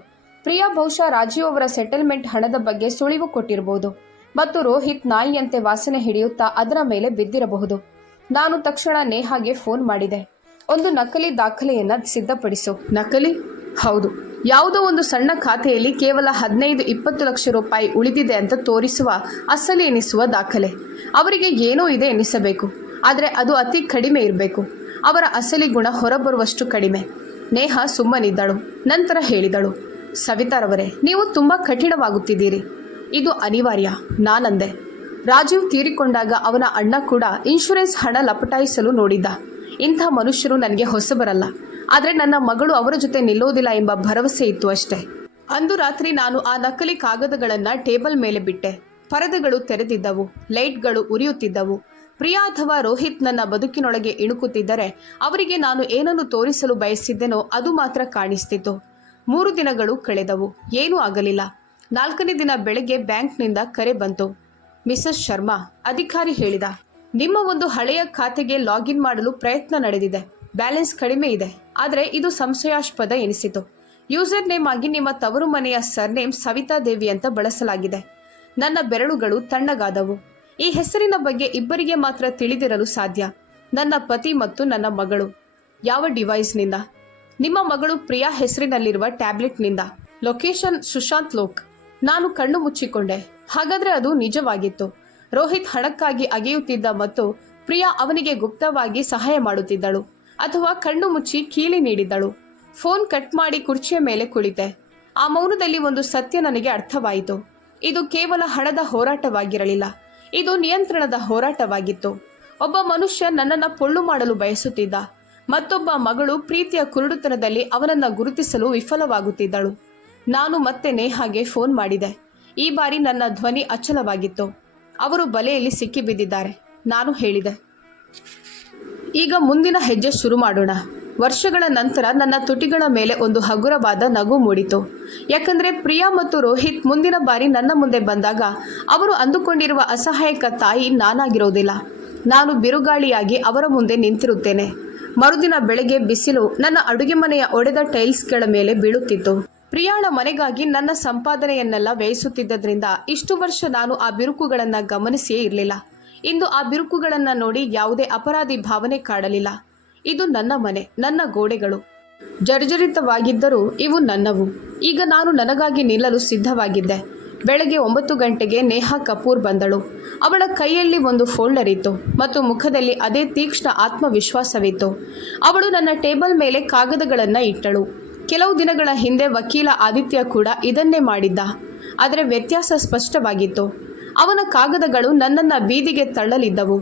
ಪ್ರಿಯಾ ಬಹುಶಃ ರಾಜೀವ್ ಅವರ ಸೆಟಲ್ಮೆಂಟ್ ಹಣದ ಬಗ್ಗೆ ಸುಳಿವು ಕೊಟ್ಟಿರಬಹುದು ಮತ್ತು ರೋಹಿತ್ ನಾಯಿಯಂತೆ ವಾಸನೆ ಹಿಡಿಯುತ್ತಾ ಅದರ ಮೇಲೆ ಬಿದ್ದಿರಬಹುದು. ನಾನು ತಕ್ಷಣ ನೇಹಾಗೆ ಫೋನ್ ಮಾಡಿದೆ. ಒಂದು ನಕಲಿ ದಾಖಲೆಯನ್ನು ಸಿದ್ಧಪಡಿಸು. ನಕಲಿ? ಹೌದು. ಯಾವುದೋ ಒಂದು ಸಣ್ಣ ಖಾತೆಯಲ್ಲಿ ಕೇವಲ 15-20 ಲಕ್ಷ ರೂಪಾಯಿ ಉಳಿದಿದೆ ಅಂತ ತೋರಿಸುವ, ಅಸಲಿ ಎನಿಸುವ ದಾಖಲೆ. ಅವರಿಗೆ ಏನೋ ಇದೆ ಎನಿಸಬೇಕು, ಆದರೆ ಅದು ಅತಿ ಕಡಿಮೆ ಇರಬೇಕು. ಅವರ ಅಸಲಿ ಗುಣ ಹೊರಬರುವಷ್ಟು ಕಡಿಮೆ. ನೇಹಾ ಸುಮ್ಮನಿದ್ದಳು. ನಂತರ ಹೇಳಿದಳು, ಸವಿತಾರವರೇ, ನೀವು ತುಂಬ ಕಠಿಣವಾಗುತ್ತಿದ್ದೀರಿ. ಇದು ಅನಿವಾರ್ಯ, ನಾನಂದೆ. ರಾಜೀವ್ ತೀರಿಕೊಂಡಾಗ ಅವನ ಅಣ್ಣ ಕೂಡ ಇನ್ಶೂರೆನ್ಸ್ ಹಣ ಲಪಟಾಯಿಸಲು ನೋಡಿದ್ದ. ಇಂಥ ಮನುಷ್ಯರು ನನಗೆ ಹೊಸಬರಲ್ಲ, ಆದರೆ ನನ್ನ ಮಗಳು ಅವರ ಜೊತೆ ನಿಲ್ಲೋದಿಲ್ಲ ಎಂಬ ಭರವಸೆ ಇತ್ತು ಅಷ್ಟೇ. ಅಂದು ರಾತ್ರಿ ನಾನು ಆ ನಕಲಿ ಕಾಗದಗಳನ್ನು ಟೇಬಲ್ ಮೇಲೆ ಬಿಟ್ಟೆ. ಪರದೆಗಳು ತೆರೆದಿದ್ದವು, ಲೈಟ್ಗಳು ಉರಿಯುತ್ತಿದ್ದವು. ಪ್ರಿಯಾ ಅಥವಾ ರೋಹಿತ್ ನನ್ನ ಬದುಕಿನೊಳಗೆ ಇಣುಕುತ್ತಿದ್ದರೆ ಅವರಿಗೆ ನಾನು ಏನನ್ನು ತೋರಿಸಲು ಬಯಸಿದ್ದೆನೋ ಅದು ಮಾತ್ರ ಕಾಣಿಸ್ತಿತ್ತು. 3 ದಿನಗಳು ಕಳೆದವು, ಏನೂ ಆಗಲಿಲ್ಲ. 4ನೇ ದಿನ ಬೆಳಗ್ಗೆ ಬ್ಯಾಂಕ್ನಿಂದ ಕರೆ ಬಂತು. ಮಿಸಸ್ ಶರ್ಮಾ, ಅಧಿಕಾರಿ ಹೇಳಿದ, ನಿಮ್ಮ ಒಂದು ಹಳೆಯ ಖಾತೆಗೆ ಲಾಗಿನ್ ಮಾಡಲು ಪ್ರಯತ್ನ ನಡೆದಿದೆ. ಬ್ಯಾಲೆನ್ಸ್ ಕಡಿಮೆ ಇದೆ, ಆದರೆ ಇದು ಸಂಶಯಾಸ್ಪದ ಎನಿಸಿತು. ಯೂಸರ್ ನೇಮ್ ಆಗಿ ನಿಮ್ಮ ತವರು ಮನೆಯ ಸರ್ನೇಮ್ ಸವಿತಾ ದೇವಿ ಅಂತ ಬಳಸಲಾಗಿದೆ. ನನ್ನ ಬೆರಳುಗಳು ತಣ್ಣಗಾದವು. ಈ ಹೆಸರಿನ ಬಗ್ಗೆ ಇಬ್ಬರಿಗೆ ಮಾತ್ರ ತಿಳಿದಿರಲು ಸಾಧ್ಯ, ನನ್ನ ಪತಿ ಮತ್ತು ನನ್ನ ಮಗಳು. ಯಾವ ಡಿವೈಸ್ನಿಂದ? ನಿಮ್ಮ ಮಗಳು ಪ್ರಿಯಾ ಹೆಸರಿನಲ್ಲಿರುವ ಟ್ಯಾಬ್ಲೆಟ್ನಿಂದ. ಲೊಕೇಶನ್ ಸುಶಾಂತ್ ಲೋಕ್. ನಾನು ಕಣ್ಣು ಮುಚ್ಚಿಕೊಂಡೆ. ಹಾಗಾದ್ರೆ ಅದು ನಿಜವಾಗಿತ್ತು. ರೋಹಿತ್ ಹಣಕ್ಕಾಗಿ ಅಗೆಯುತ್ತಿದ್ದ ಮತ್ತು ಪ್ರಿಯಾ ಅವನಿಗೆ ಗುಪ್ತವಾಗಿ ಸಹಾಯ ಮಾಡುತ್ತಿದ್ದಳು, ಅಥವಾ ಕಣ್ಣು ಮುಚ್ಚಿ ಕೀಲಿ ನೀಡಿದ್ದಳು. ಫೋನ್ ಕಟ್ ಮಾಡಿ ಕುರ್ಚಿಯ ಮೇಲೆ ಕುಳಿತೆ. ಆ ಮೌನದಲ್ಲಿ ಒಂದು ಸತ್ಯ ನನಗೆ ಅರ್ಥವಾಯಿತು. ಇದು ಕೇವಲ ಹಣದ ಹೋರಾಟವಾಗಿರಲಿಲ್ಲ, ಇದು ನಿಯಂತ್ರಣದ ಹೋರಾಟವಾಗಿತ್ತು. ಒಬ್ಬ ಮನುಷ್ಯ ನನ್ನನ್ನು ಪೊಳ್ಳು ಮಾಡಲು ಬಯಸುತ್ತಿದ್ದ. ಮತ್ತೊಬ್ಬ ಮಗಳು ಪ್ರೀತಿಯ ಕುರುಡುತನದಲ್ಲಿ ಅವನನ್ನು ಗುರುತಿಸಲು ವಿಫಲವಾಗುತ್ತಿದ್ದಳು. ನಾನು ಮತ್ತೆ ನೇಹಾಗೆ ಫೋನ್ ಮಾಡಿದೆ. ಈ ಬಾರಿ ನನ್ನ ಧ್ವನಿ ಅಚಲವಾಗಿತ್ತು. ಅವರು ಬಲೆಯಲ್ಲಿ ಸಿಕ್ಕಿಬಿದ್ದಿದ್ದಾರೆ. ನಾನು ಹೇಳಿದೆ, ಈಗ ಮುಂದಿನ ಹೆಜ್ಜೆ ಶುರು ಮಾಡೋಣ. ವರ್ಷಗಳ ನಂತರ ನನ್ನ ತುಟಿಗಳ ಮೇಲೆ ಒಂದು ಹಗುರವಾದ ನಗು ಮೂಡಿತು. ಯಾಕಂದರೆ ಪ್ರಿಯಾ ಮತ್ತು ರೋಹಿತ್ ಮುಂದಿನ ಬಾರಿ ನನ್ನ ಮುಂದೆ ಬಂದಾಗ ಅವರು ಅಂದುಕೊಂಡಿರುವ ಅಸಹಾಯಕ ತಾಯಿ ನಾನಾಗಿರೋದಿಲ್ಲ. ನಾನು ಬಿರುಗಾಳಿಯಾಗಿ ಅವರ ಮುಂದೆ ನಿಂತಿರುತ್ತೇನೆ. ಮರುದಿನ ಬೆಳಗ್ಗೆ ಬಿಸಿಲು ನನ್ನ ಅಡುಗೆ ಮನೆಯ ಒಡೆದ ಟೈಲ್ಸ್ಗಳ ಮೇಲೆ ಬೀಳುತ್ತಿತ್ತು. ಪ್ರಿಯಾಳ ಮನೆಗಾಗಿ ನನ್ನ ಸಂಪಾದನೆಯನ್ನೆಲ್ಲ ವ್ಯಯಿಸುತ್ತಿದ್ದರಿಂದ ಇಷ್ಟು ವರ್ಷ ನಾನು ಆ ಬಿರುಕುಗಳನ್ನು ಗಮನಿಸಿಯೇ ಇರಲಿಲ್ಲ. ಇಂದು ಆ ಬಿರುಕುಗಳನ್ನು ನೋಡಿ ಯಾವುದೇ ಅಪರಾಧಿ ಭಾವನೆ ಕಾಡಲಿಲ್ಲ. ಇದು ನನ್ನ ಮನೆ, ನನ್ನ ಗೋಡೆಗಳು ಜರ್ಜರಿತವಾಗಿದ್ದರೂ ಇವು ನನ್ನವು. ಈಗ ನಾನು ನನಗಾಗಿ ನಿಲ್ಲಲು ಸಿದ್ಧವಾಗಿದ್ದೆ. ಬೆಳಗ್ಗೆ 9 ಗಂಟೆಗೆ ನೇಹಾ ಕಪೂರ್ ಬಂದಳು. ಅವಳ ಕೈಯಲ್ಲಿ ಒಂದು ಫೋಲ್ಡರ್ ಇತ್ತು ಮತ್ತು ಮುಖದಲ್ಲಿ ಅದೇ ತೀಕ್ಷ್ಣ ಆತ್ಮವಿಶ್ವಾಸವಿತ್ತು. ಅವಳು ನನ್ನ ಟೇಬಲ್ ಮೇಲೆ ಕಾಗದಗಳನ್ನು ಇಟ್ಟಳು. ಕೆಲವು ದಿನಗಳ ಹಿಂದೆ ವಕೀಲ ಆದಿತ್ಯ ಕೂಡ ಇದನ್ನೇ ಮಾಡಿದ್ದ. ಆದರೆ ವ್ಯತ್ಯಾಸ ಸ್ಪಷ್ಟವಾಗಿತ್ತು. ಅವನ ಕಾಗದಗಳು ನನ್ನನ್ನು ಬೀದಿಗೆ ತಳ್ಳಲಿದ್ದವು,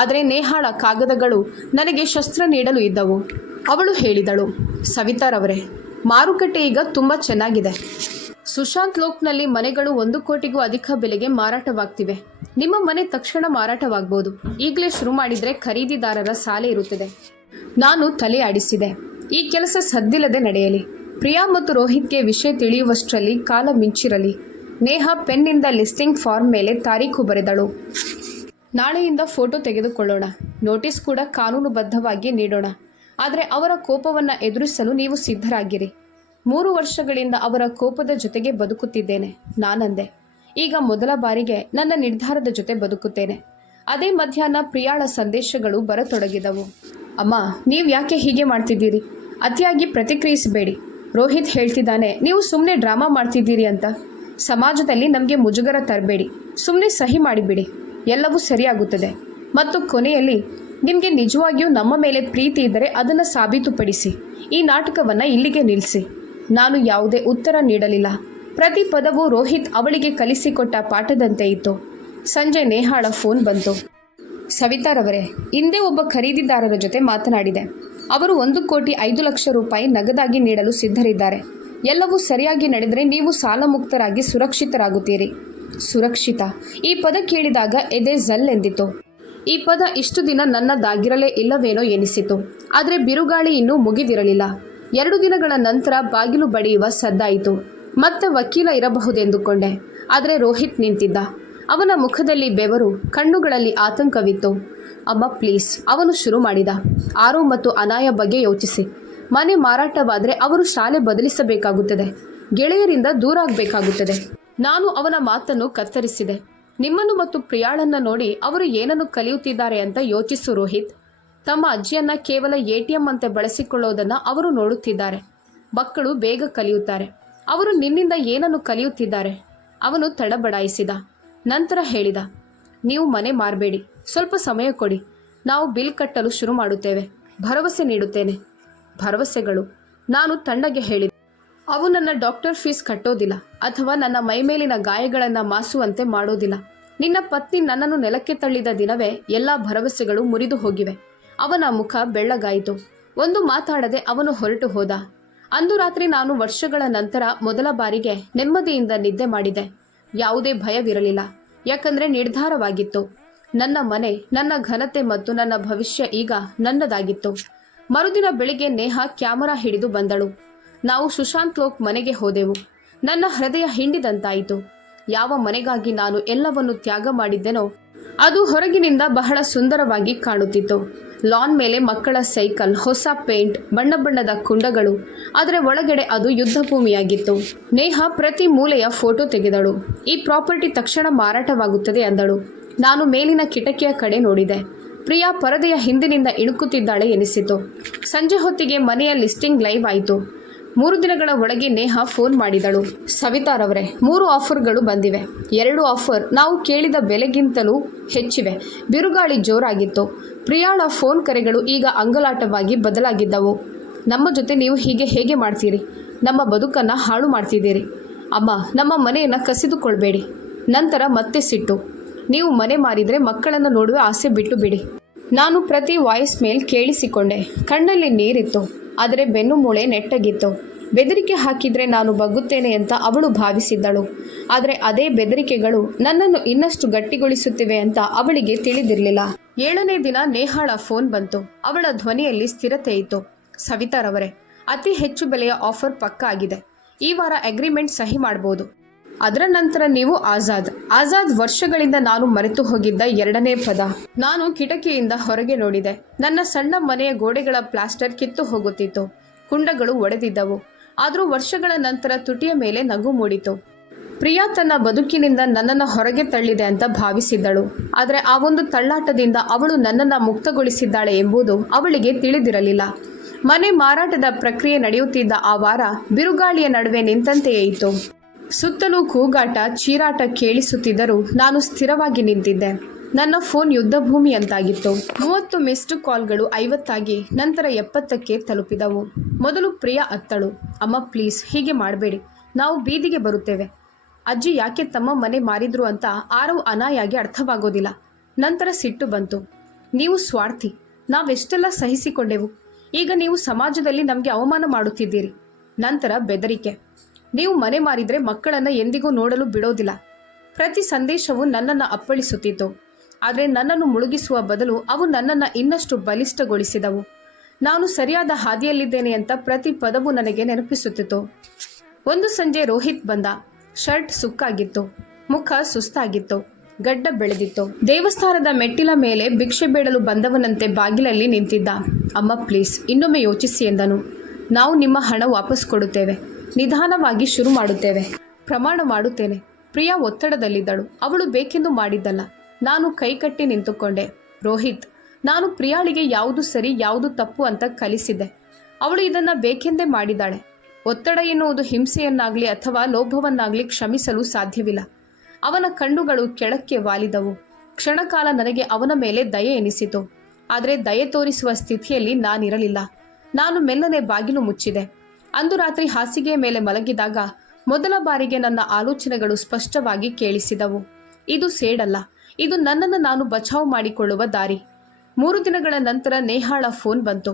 ಆದರೆ ನೇಹಾಳ ಕಾಗದಗಳು ನನಗೆ ಶಸ್ತ್ರ ನೀಡಲು ಇದ್ದವು. ಅವಳು ಹೇಳಿದಳು, ಸವಿತಾರವರೇ, ಮಾರುಕಟ್ಟೆ ಈಗ ತುಂಬ ಚೆನ್ನಾಗಿದೆ. ಸುಶಾಂತ್ ಲೋಕ್ನಲ್ಲಿ ಮನೆಗಳು 1 ಕೋಟಿಗೂ ಅಧಿಕ ಬೆಲೆಗೆ ಮಾರಾಟವಾಗ್ತಿವೆ. ನಿಮ್ಮ ಮನೆ ತಕ್ಷಣ ಮಾರಾಟವಾಗ್ಬೋದು. ಈಗಲೇ ಶುರು ಮಾಡಿದರೆ ಖರೀದಿದಾರರ ಸಾಲೆ ಇರುತ್ತದೆ. ನಾನು ತಲೆ ಆಡಿಸಿದೆ. ಈ ಕೆಲಸ ಸದ್ದಿಲ್ಲದೆ ನಡೆಯಲಿ. ಪ್ರಿಯಾ ಮತ್ತು ರೋಹಿತ್ಗೆ ವಿಷಯ ತಿಳಿಯುವಷ್ಟರಲ್ಲಿ ಕಾಲ ಮಿಂಚಿರಲಿ. ನೇಹಾ ಪೆನ್ನಿಂದ ಲಿಸ್ಟಿಂಗ್ ಫಾರ್ಮ್ ಮೇಲೆ ತಾರೀಖು ಬರೆದಳು. ನಾಳೆಯಿಂದ ಫೋಟೋ ತೆಗೆದುಕೊಳ್ಳೋಣ. ನೋಟಿಸ್ ಕೂಡ ಕಾನೂನುಬದ್ಧವಾಗಿ ನೀಡೋಣ. ಆದರೆ ಅವರ ಕೋಪವನ್ನು ಎದುರಿಸಲು ನೀವು ಸಿದ್ಧರಾಗಿರಿ. 3 ವರ್ಷಗಳಿಂದ ಅವರ ಕೋಪದ ಜೊತೆಗೆ ಬದುಕುತ್ತಿದ್ದೇನೆ, ನಾನಂದೆ. ಈಗ ಮೊದಲ ಬಾರಿಗೆ ನನ್ನ ನಿರ್ಧಾರದ ಜೊತೆ ಬದುಕುತ್ತೇನೆ. ಅದೇ ಮಧ್ಯಾಹ್ನ ಪ್ರಿಯಾಳ ಸಂದೇಶಗಳು ಬರತೊಡಗಿದವು. ಅಮ್ಮ, ನೀವು ಯಾಕೆ ಹೀಗೆ ಮಾಡ್ತಿದ್ದೀರಿ? ಅತಿಯಾಗಿ ಪ್ರತಿಕ್ರಿಯಿಸಬೇಡಿ. ರೋಹಿತ್ ಹೇಳ್ತಿದ್ದಾನೆ ನೀವು ಸುಮ್ಮನೆ ಡ್ರಾಮಾ ಮಾಡ್ತಿದ್ದೀರಿ ಅಂತ. ಸಮಾಜದಲ್ಲಿ ನಮಗೆ ಮುಜುಗರ ತರಬೇಡಿ. ಸುಮ್ಮನೆ ಸಹಿ ಮಾಡಿಬಿಡಿ, ಎಲ್ಲವೂ ಸರಿಯಾಗುತ್ತದೆ. ಮತ್ತು ಕೊನೆಯಲ್ಲಿ ನಿಮಗೆ ನಿಜವಾಗಿಯೂ ನಮ್ಮ ಮೇಲೆ ಪ್ರೀತಿ ಇದ್ದರೆ ಅದನ್ನು ಸಾಬೀತುಪಡಿಸಿ. ಈ ನಾಟಕವನ್ನು ಇಲ್ಲಿಗೆ ನಿಲ್ಲಿಸಿ. ನಾನು ಯಾವುದೇ ಉತ್ತರ ನೀಡಲಿಲ್ಲ. ಪ್ರತಿ ಪದವೂ ರೋಹಿತ್ ಅವಳಿಗೆ ಕಲಿಸಿಕೊಟ್ಟ ಪಾಠದಂತೆ ಇತ್ತು. ಸಂಜೆ ನೇಹಾಳ ಫೋನ್ ಬಂತು. ಸವಿತಾರವರೇ, ಹಿಂದೆ ಒಬ್ಬ ಖರೀದಿದಾರರ ಜೊತೆ ಮಾತನಾಡಿದೆ. ಅವರು 1,05,00,000 ರೂಪಾಯಿ ನಗದಾಗಿ ನೀಡಲು ಸಿದ್ಧರಿದ್ದಾರೆ. ಎಲ್ಲವೂ ಸರಿಯಾಗಿ ನಡೆದರೆ ನೀವು ಸಾಲ ಮುಕ್ತರಾಗಿ ಸುರಕ್ಷಿತರಾಗುತ್ತೀರಿ. ಸುರಕ್ಷಿತ, ಈ ಪದ ಕೇಳಿದಾಗ ಎದೆ ಜಲ್ಲೆಂದಿತು. ಈ ಪದ ಇಷ್ಟು ದಿನ ನನ್ನದಾಗಿರಲೇ ಇಲ್ಲವೇನೋ ಎನಿಸಿತು. ಆದರೆ ಬಿರುಗಾಳಿ ಇನ್ನೂ ಮುಗಿದಿರಲಿಲ್ಲ. 2 ದಿನಗಳ ನಂತರ ಬಾಗಿಲು ಬಡಿಯುವ ಸದ್ದಾಯಿತು. ಮತ್ತೆ ವಕೀಲ ಇರಬಹುದೆಂದುಕೊಂಡೆ. ಆದರೆ ರೋಹಿತ್ ನಿಂತಿದ್ದ. ಅವನ ಮುಖದಲ್ಲಿ ಬೆವರು, ಕಣ್ಣುಗಳಲ್ಲಿ ಆತಂಕವಿತ್ತು. ಅಮ್ಮ ಪ್ಲೀಸ್, ಅವನು ಶುರು ಮಾಡಿದ. ಆರು ಮತ್ತು ಅನಾಯ ಬಗ್ಗೆ ಯೋಚಿಸಿ. ಮನೆ ಮಾರಾಟವಾದರೆ ಅವರು ಶಾಲೆ ಬದಲಿಸಬೇಕಾಗುತ್ತದೆ, ಗೆಳೆಯರಿಂದ ದೂರ ಆಗಬೇಕಾಗುತ್ತದೆ. ನಾನು ಅವನ ಮಾತನ್ನು ಕತ್ತರಿಸಿದೆ. ನಿಮ್ಮನ್ನು ಮತ್ತು ಪ್ರಿಯಾಳನ್ನು ನೋಡಿ ಅವರು ಏನನ್ನು ಕಲಿಯುತ್ತಿದ್ದಾರೆ ಅಂತ ಯೋಚಿಸು ರೋಹಿತ್. ತಮ್ಮ ಅಜ್ಜಿಯನ್ನ ಕೇವಲ ATM ಅಂತೆ ಬಳಸಿಕೊಳ್ಳೋದನ್ನು ಅವರು ನೋಡುತ್ತಿದ್ದಾರೆ. ಮಕ್ಕಳು ಬೇಗ ಕಲಿಯುತ್ತಾರೆ. ಅವರು ನಿನ್ನಿಂದ ಏನನ್ನು ಕಲಿಯುತ್ತಿದ್ದಾರೆ? ಅವನು ತಡಬಡಾಯಿಸಿದ. ನಂತರ ಹೇಳಿದ, ನೀವು ಮನೆ ಮಾರಬೇಡಿ, ಸ್ವಲ್ಪ ಸಮಯ ಕೊಡಿ. ನಾವು ಬಿಲ್ ಕಟ್ಟಲು ಶುರು ಮಾಡುತ್ತೇವೆ. ಭರವಸೆ ನೀಡುತ್ತೇನೆ. ಭರವಸೆಗಳು? ನಾನು ತಣ್ಣಗೆ ಹೇಳಿದೆ. ಅವು ನನ್ನ ಡಾಕ್ಟರ್ ಫೀಸ್ ಕಟ್ಟೋದಿಲ್ಲ ಅಥವಾ ನನ್ನ ಮೈಮೇಲಿನ ಗಾಯಗಳನ್ನು ಮಾಸುವಂತೆ ಮಾಡೋದಿಲ್ಲ. ನಿನ್ನ ಪತ್ನಿ ನನ್ನನ್ನು ನೆಲಕ್ಕೆ ತಳ್ಳಿದ ದಿನವೇ ಎಲ್ಲ ಭರವಸೆಗಳು ಮುರಿದು ಹೋಗಿವೆ. ಅವನ ಮುಖ ಬೆಳ್ಳಗಾಯಿತು. ಒಂದು ಮಾತಾಡದೆ ಅವನು ಹೊರಟು ಹೋದ. ಅಂದು ರಾತ್ರಿ ನಾನು ವರ್ಷಗಳ ನಂತರ ಮೊದಲ ಬಾರಿಗೆ ನೆಮ್ಮದಿಯಿಂದ ನಿದ್ದೆ ಮಾಡಿದೆ. ಯಾವುದೇ ಭಯವಿರಲಿಲ್ಲ, ಯಾಕಂದರೆ ನಿರ್ಧಾರವಾಗಿತ್ತು. ನನ್ನ ಮನೆ, ನನ್ನ ಘನತೆ ಮತ್ತು ನನ್ನ ಭವಿಷ್ಯ ಈಗ ನನ್ನದಾಗಿತ್ತು. ಮರುದಿನ ಬೆಳಿಗ್ಗೆ ನೇಹಾ ಕ್ಯಾಮರಾ ಹಿಡಿದು ಬಂದಳು. ನಾವು ಸುಶಾಂತ್ ಲೋಕ್ ಮನೆಗೆ ಹೋದೆವು. ನನ್ನ ಹೃದಯ ಹಿಂಡಿದಂತಾಯಿತು. ಯಾವ ಮನೆಗಾಗಿ ನಾನು ಎಲ್ಲವನ್ನು ತ್ಯಾಗ ಮಾಡಿದ್ದೆನೋ ಅದು ಹೊರಗಿನಿಂದ ಬಹಳ ಸುಂದರವಾಗಿ ಕಾಣುತ್ತಿತ್ತು. ಲಾನ್ ಮೇಲೆ ಮಕ್ಕಳ ಸೈಕಲ್, ಹೊಸ ಪೇಂಟ್, ಬಣ್ಣ ಬಣ್ಣದ ಕುಂಡಗಳು. ಆದರೆ ಒಳಗಡೆ ಅದು ಯುದ್ಧ ಭೂಮಿಯಾಗಿತ್ತು. ನೇಹಾ ಪ್ರತಿ ಮೂಲೆಯ ಫೋಟೋ ತೆಗೆದಳು. ಈ ಪ್ರಾಪರ್ಟಿ ತಕ್ಷಣ ಮಾರಾಟವಾಗುತ್ತದೆ ಅಂದಳು. ನಾನು ಮೇಲಿನ ಕಿಟಕಿಯ ಕಡೆ ನೋಡಿದೆ. ಪ್ರಿಯಾ ಪರದೆಯ ಹಿಂದಿನಿಂದ ಇಣುಕುತ್ತಿದ್ದಾಳೆ ಎನಿಸಿತು. ಸಂಜೆ ಹೊತ್ತಿಗೆ ಮನೆಯ ಲಿಸ್ಟಿಂಗ್ ಲೈವ್ ಆಯಿತು. 3 ದಿನಗಳ ಒಳಗೆ ನೇಹಾ ಫೋನ್ ಮಾಡಿದಳು. ಸವಿತಾರವರೇ, 3 ಆಫರ್ಗಳು ಬಂದಿವೆ. 2 ಆಫರ್ ನಾವು ಕೇಳಿದ ಬೆಲೆಗಿಂತಲೂ ಹೆಚ್ಚಿವೆ. ಬಿರುಗಾಳಿ ಜೋರಾಗಿತ್ತು. ಪ್ರಿಯಾಳ ಫೋನ್ ಕರೆಗಳು ಈಗ ಅಂಗಲಾಟವಾಗಿ ಬದಲಾಗಿದ್ದವು. ನಮ್ಮ ಜೊತೆ ನೀವು ಹೀಗೆ ಹೇಗೆ ಮಾಡ್ತೀರಿ? ನಮ್ಮ ಬದುಕನ್ನು ಹಾಳು ಮಾಡ್ತಿದ್ದೀರಿ. ಅಮ್ಮ, ನಮ್ಮ ಮನೆಯನ್ನು ಕಸಿದುಕೊಳ್ಬೇಡಿ. ನಂತರ ಮತ್ತೆ ಸಿಟ್ಟು. ನೀವು ಮನೆ ಮಾರಿದರೆ ಮಕ್ಕಳನ್ನು ನೋಡುವ ಆಸೆ ಬಿಟ್ಟು ಬಿಡಿ. ನಾನು ಪ್ರತಿ ವಾಯ್ಸ್ ಮೇಲ್ ಕೇಳಿಸಿಕೊಂಡೆ. ಕಣ್ಣಲ್ಲಿ ನೀರಿತ್ತು. ಆದರೆ ಬೆನ್ನು ಮೂಳೆ ನೆಟ್ಟಗಿತ್ತು. ಬೆದರಿಕೆ ಹಾಕಿದರೆ ನಾನು ಬಗ್ಗುತ್ತೇನೆ ಅಂತ ಅವಳು ಭಾವಿಸಿದ್ದಳು. ಆದರೆ ಅದೇ ಬೆದರಿಕೆಗಳು ನನ್ನನ್ನು ಇನ್ನಷ್ಟು ಗಟ್ಟಿಗೊಳಿಸುತ್ತಿವೆ ಅಂತ ಅವಳಿಗೆ ತಿಳಿದಿರಲಿಲ್ಲ. 7ನೇ ದಿನ ನೇಹಾಳ ಫೋನ್ ಬಂತು. ಅವಳ ಧ್ವನಿಯಲ್ಲಿ ಸ್ಥಿರತೆ ಇತ್ತು. ಸವಿತಾರವರೇ, ಅತಿ ಹೆಚ್ಚು ಬೆಲೆಯ ಆಫರ್ ಪಕ್ಕಾ ಆಗಿದೆ. ಈ ವಾರ ಅಗ್ರಿಮೆಂಟ್ ಸಹಿ ಮಾಡಬಹುದು. ಅದರ ನಂತರ ನೀವು ಆಜಾದ್. ಆಜಾದ್ ವರ್ಷಗಳಿಂದ ನಾನು ಮರೆತು ಹೋಗಿದ್ದ 2ನೇ ಪದ. ನಾನು ಕಿಟಕಿಯಿಂದ ಹೊರಗೆ ನೋಡಿದೆ. ನನ್ನ ಸಣ್ಣ ಮನೆಯ ಗೋಡೆಗಳ ಪ್ಲಾಸ್ಟರ್ ಕಿತ್ತು ಹೋಗುತ್ತಿತ್ತು. ಕುಂಡಗಳು ಒಡೆದಿದ್ದವು. ಆದರೂ ವರ್ಷಗಳ ನಂತರ ತುಟಿಯ ಮೇಲೆ ನಗು ಮೂಡಿತು. ಪ್ರಿಯಾ ತನ್ನ ಬದುಕಿನಿಂದ ನನ್ನನ್ನು ಹೊರಗೆ ತಳ್ಳಿದೆ ಅಂತ ಭಾವಿಸಿದ್ದಳು. ಆದರೆ ಆ ಒಂದು ತಳ್ಳಾಟದಿಂದ ಅವಳು ನನ್ನನ್ನು ಮುಕ್ತಗೊಳಿಸಿದ್ದಾಳೆ ಎಂಬುದು ಅವಳಿಗೆ ತಿಳಿದಿರಲಿಲ್ಲ. ಮನೆ ಮಾರಾಟದ ಪ್ರಕ್ರಿಯೆ ನಡೆಯುತ್ತಿದ್ದ ಆ ವಾರ ಬಿರುಗಾಳಿಯ ನಡುವೆ ನಿಂತಂತೆಯೇ ಇತ್ತು. ಸುತ್ತಲೂ ಕೂಗಾಟ, ಚೀರಾಟ ಕೇಳಿಸುತ್ತಿದ್ದರೂ ನಾನು ಸ್ಥಿರವಾಗಿ ನಿಂತಿದ್ದೆ. ನನ್ನ ಫೋನ್ ಯುದ್ಧ ಭೂಮಿಯಂತಾಗಿತ್ತು. 30 ಮಿಸ್ಡ್ ಕಾಲ್ಗಳು 50 ಆಗಿ ನಂತರ 70ಕ್ಕೆ ತಲುಪಿದವು. ಮೊದಲು ಪ್ರಿಯಾ ಅತ್ತಳು. ಅಮ್ಮ ಪ್ಲೀಸ್, ಹೀಗೆ ಮಾಡಬೇಡಿ. ನಾವು ಬೀದಿಗೆ ಬರುತ್ತೇವೆ. ಅಜ್ಜಿ ಯಾಕೆ ತಮ್ಮ ಮನೆ ಮಾರಿದ್ರು ಅಂತ ಆರವ್ ಅನಾಯಾಗಿ ಅರ್ಥವಾಗೋದಿಲ್ಲ. ನಂತರ ಸಿಟ್ಟು ಬಂತು. ನೀವು ಸ್ವಾರ್ಥಿ. ನಾವೆಷ್ಟೆಲ್ಲ ಸಹಿಸಿಕೊಂಡೆವು. ಈಗ ನೀವು ಸಮಾಜದಲ್ಲಿ ನಮಗೆ ಅವಮಾನ ಮಾಡುತ್ತಿದ್ದೀರಿ. ನಂತರ ಬೆದರಿಕೆ. ನೀವು ಮನೆ ಮಾರಿದರೆ ಮಕ್ಕಳನ್ನು ಎಂದಿಗೂ ನೋಡಲು ಬಿಡೋದಿಲ್ಲ. ಪ್ರತಿ ಸಂದೇಶವು ನನ್ನನ್ನು ಅಪ್ಪಳಿಸುತ್ತಿತ್ತು. ಆದರೆ ನನ್ನನ್ನು ಮುಳುಗಿಸುವ ಬದಲು ಅವು ನನ್ನನ್ನು ಇನ್ನಷ್ಟು ಬಲಿಷ್ಠಗೊಳಿಸಿದವು. ನಾನು ಸರಿಯಾದ ಹಾದಿಯಲ್ಲಿದ್ದೇನೆ ಅಂತ ಪ್ರತಿ ಪದವು ನನಗೆ ನೆನಪಿಸುತ್ತಿತ್ತು. ಒಂದು ಸಂಜೆ ರೋಹಿತ್ ಬಂದ. ಶರ್ಟ್ ಸುಕ್ಕಾಗಿತ್ತು. ಮುಖ ಸುಸ್ತಾಗಿತ್ತು. ಗಡ್ಡ ಬೆಳೆದಿತ್ತು. ದೇವಸ್ಥಾನದ ಮೆಟ್ಟಿಲ ಮೇಲೆ ಭಿಕ್ಷೆ ಬೇಡಲು ಬಂದವನಂತೆ ಬಾಗಿಲಲ್ಲಿ ನಿಂತಿದ್ದ. ಅಮ್ಮ ಪ್ಲೀಸ್, ಇನ್ನೊಮ್ಮೆ ಯೋಚಿಸಿ ಎಂದನು. ನಾವು ನಿಮ್ಮ ಹಣ ವಾಪಸ್ ಕೊಡುತ್ತೇವೆ. ನಿಧಾನವಾಗಿ ಶುರು ಮಾಡುತ್ತೇವೆ. ಪ್ರಮಾಣ ಮಾಡುತ್ತೇನೆ. ಪ್ರಿಯಾ ಒತ್ತಡದಲ್ಲಿದ್ದಳು. ಅವಳು ಬೇಕೆಂದು ಮಾಡಿದ್ದಲ್ಲ. ನಾನು ಕೈಕಟ್ಟಿ ನಿಂತುಕೊಂಡೆ. ರೋಹಿತ್, ನಾನು ಪ್ರಿಯಾಳಿಗೆ ಯಾವುದು ಸರಿ ಯಾವುದು ತಪ್ಪು ಅಂತ ಕಲಿಸಿದ್ದೆ. ಅವಳು ಇದನ್ನು ಬೇಕೆಂದೇ ಮಾಡಿದ್ದಾಳೆ. ಒತ್ತಡ ಎನ್ನುವುದು ಹಿಂಸೆಯನ್ನಾಗಲಿ ಅಥವಾ ಲೋಭವನ್ನಾಗಲಿ ಕ್ಷಮಿಸಲು ಸಾಧ್ಯವಿಲ್ಲ. ಅವನ ಕಣ್ಣುಗಳು ಕೆಳಕ್ಕೆ ವಾಲಿದವು. ಕ್ಷಣಕಾಲ ನನಗೆ ಅವನ ಮೇಲೆ ದಯೆ ಎನಿಸಿತು. ಆದರೆ ದಯೆ ತೋರಿಸುವ ಸ್ಥಿತಿಯಲ್ಲಿ ನಾನಿರಲಿಲ್ಲ. ನಾನು ಮೆಲ್ಲನೆ ಬಾಗಿಲು ಮುಚ್ಚಿದೆ. ಅಂದು ರಾತ್ರಿ ಹಾಸಿಗೆಯ ಮೇಲೆ ಮಲಗಿದಾಗ ಮೊದಲ ಬಾರಿಗೆ ನನ್ನ ಆಲೋಚನೆಗಳು ಸ್ಪಷ್ಟವಾಗಿ ಕೇಳಿಸಿದವು. ಇದು ಸೇಡಲ್ಲ, ಇದು ನನ್ನನ್ನು ನಾನು ಬಚಾವ್ ಮಾಡಿಕೊಳ್ಳುವ ದಾರಿ. 3 ದಿನಗಳ ನಂತರ ನೇಹಾಳ ಫೋನ್ ಬಂತು.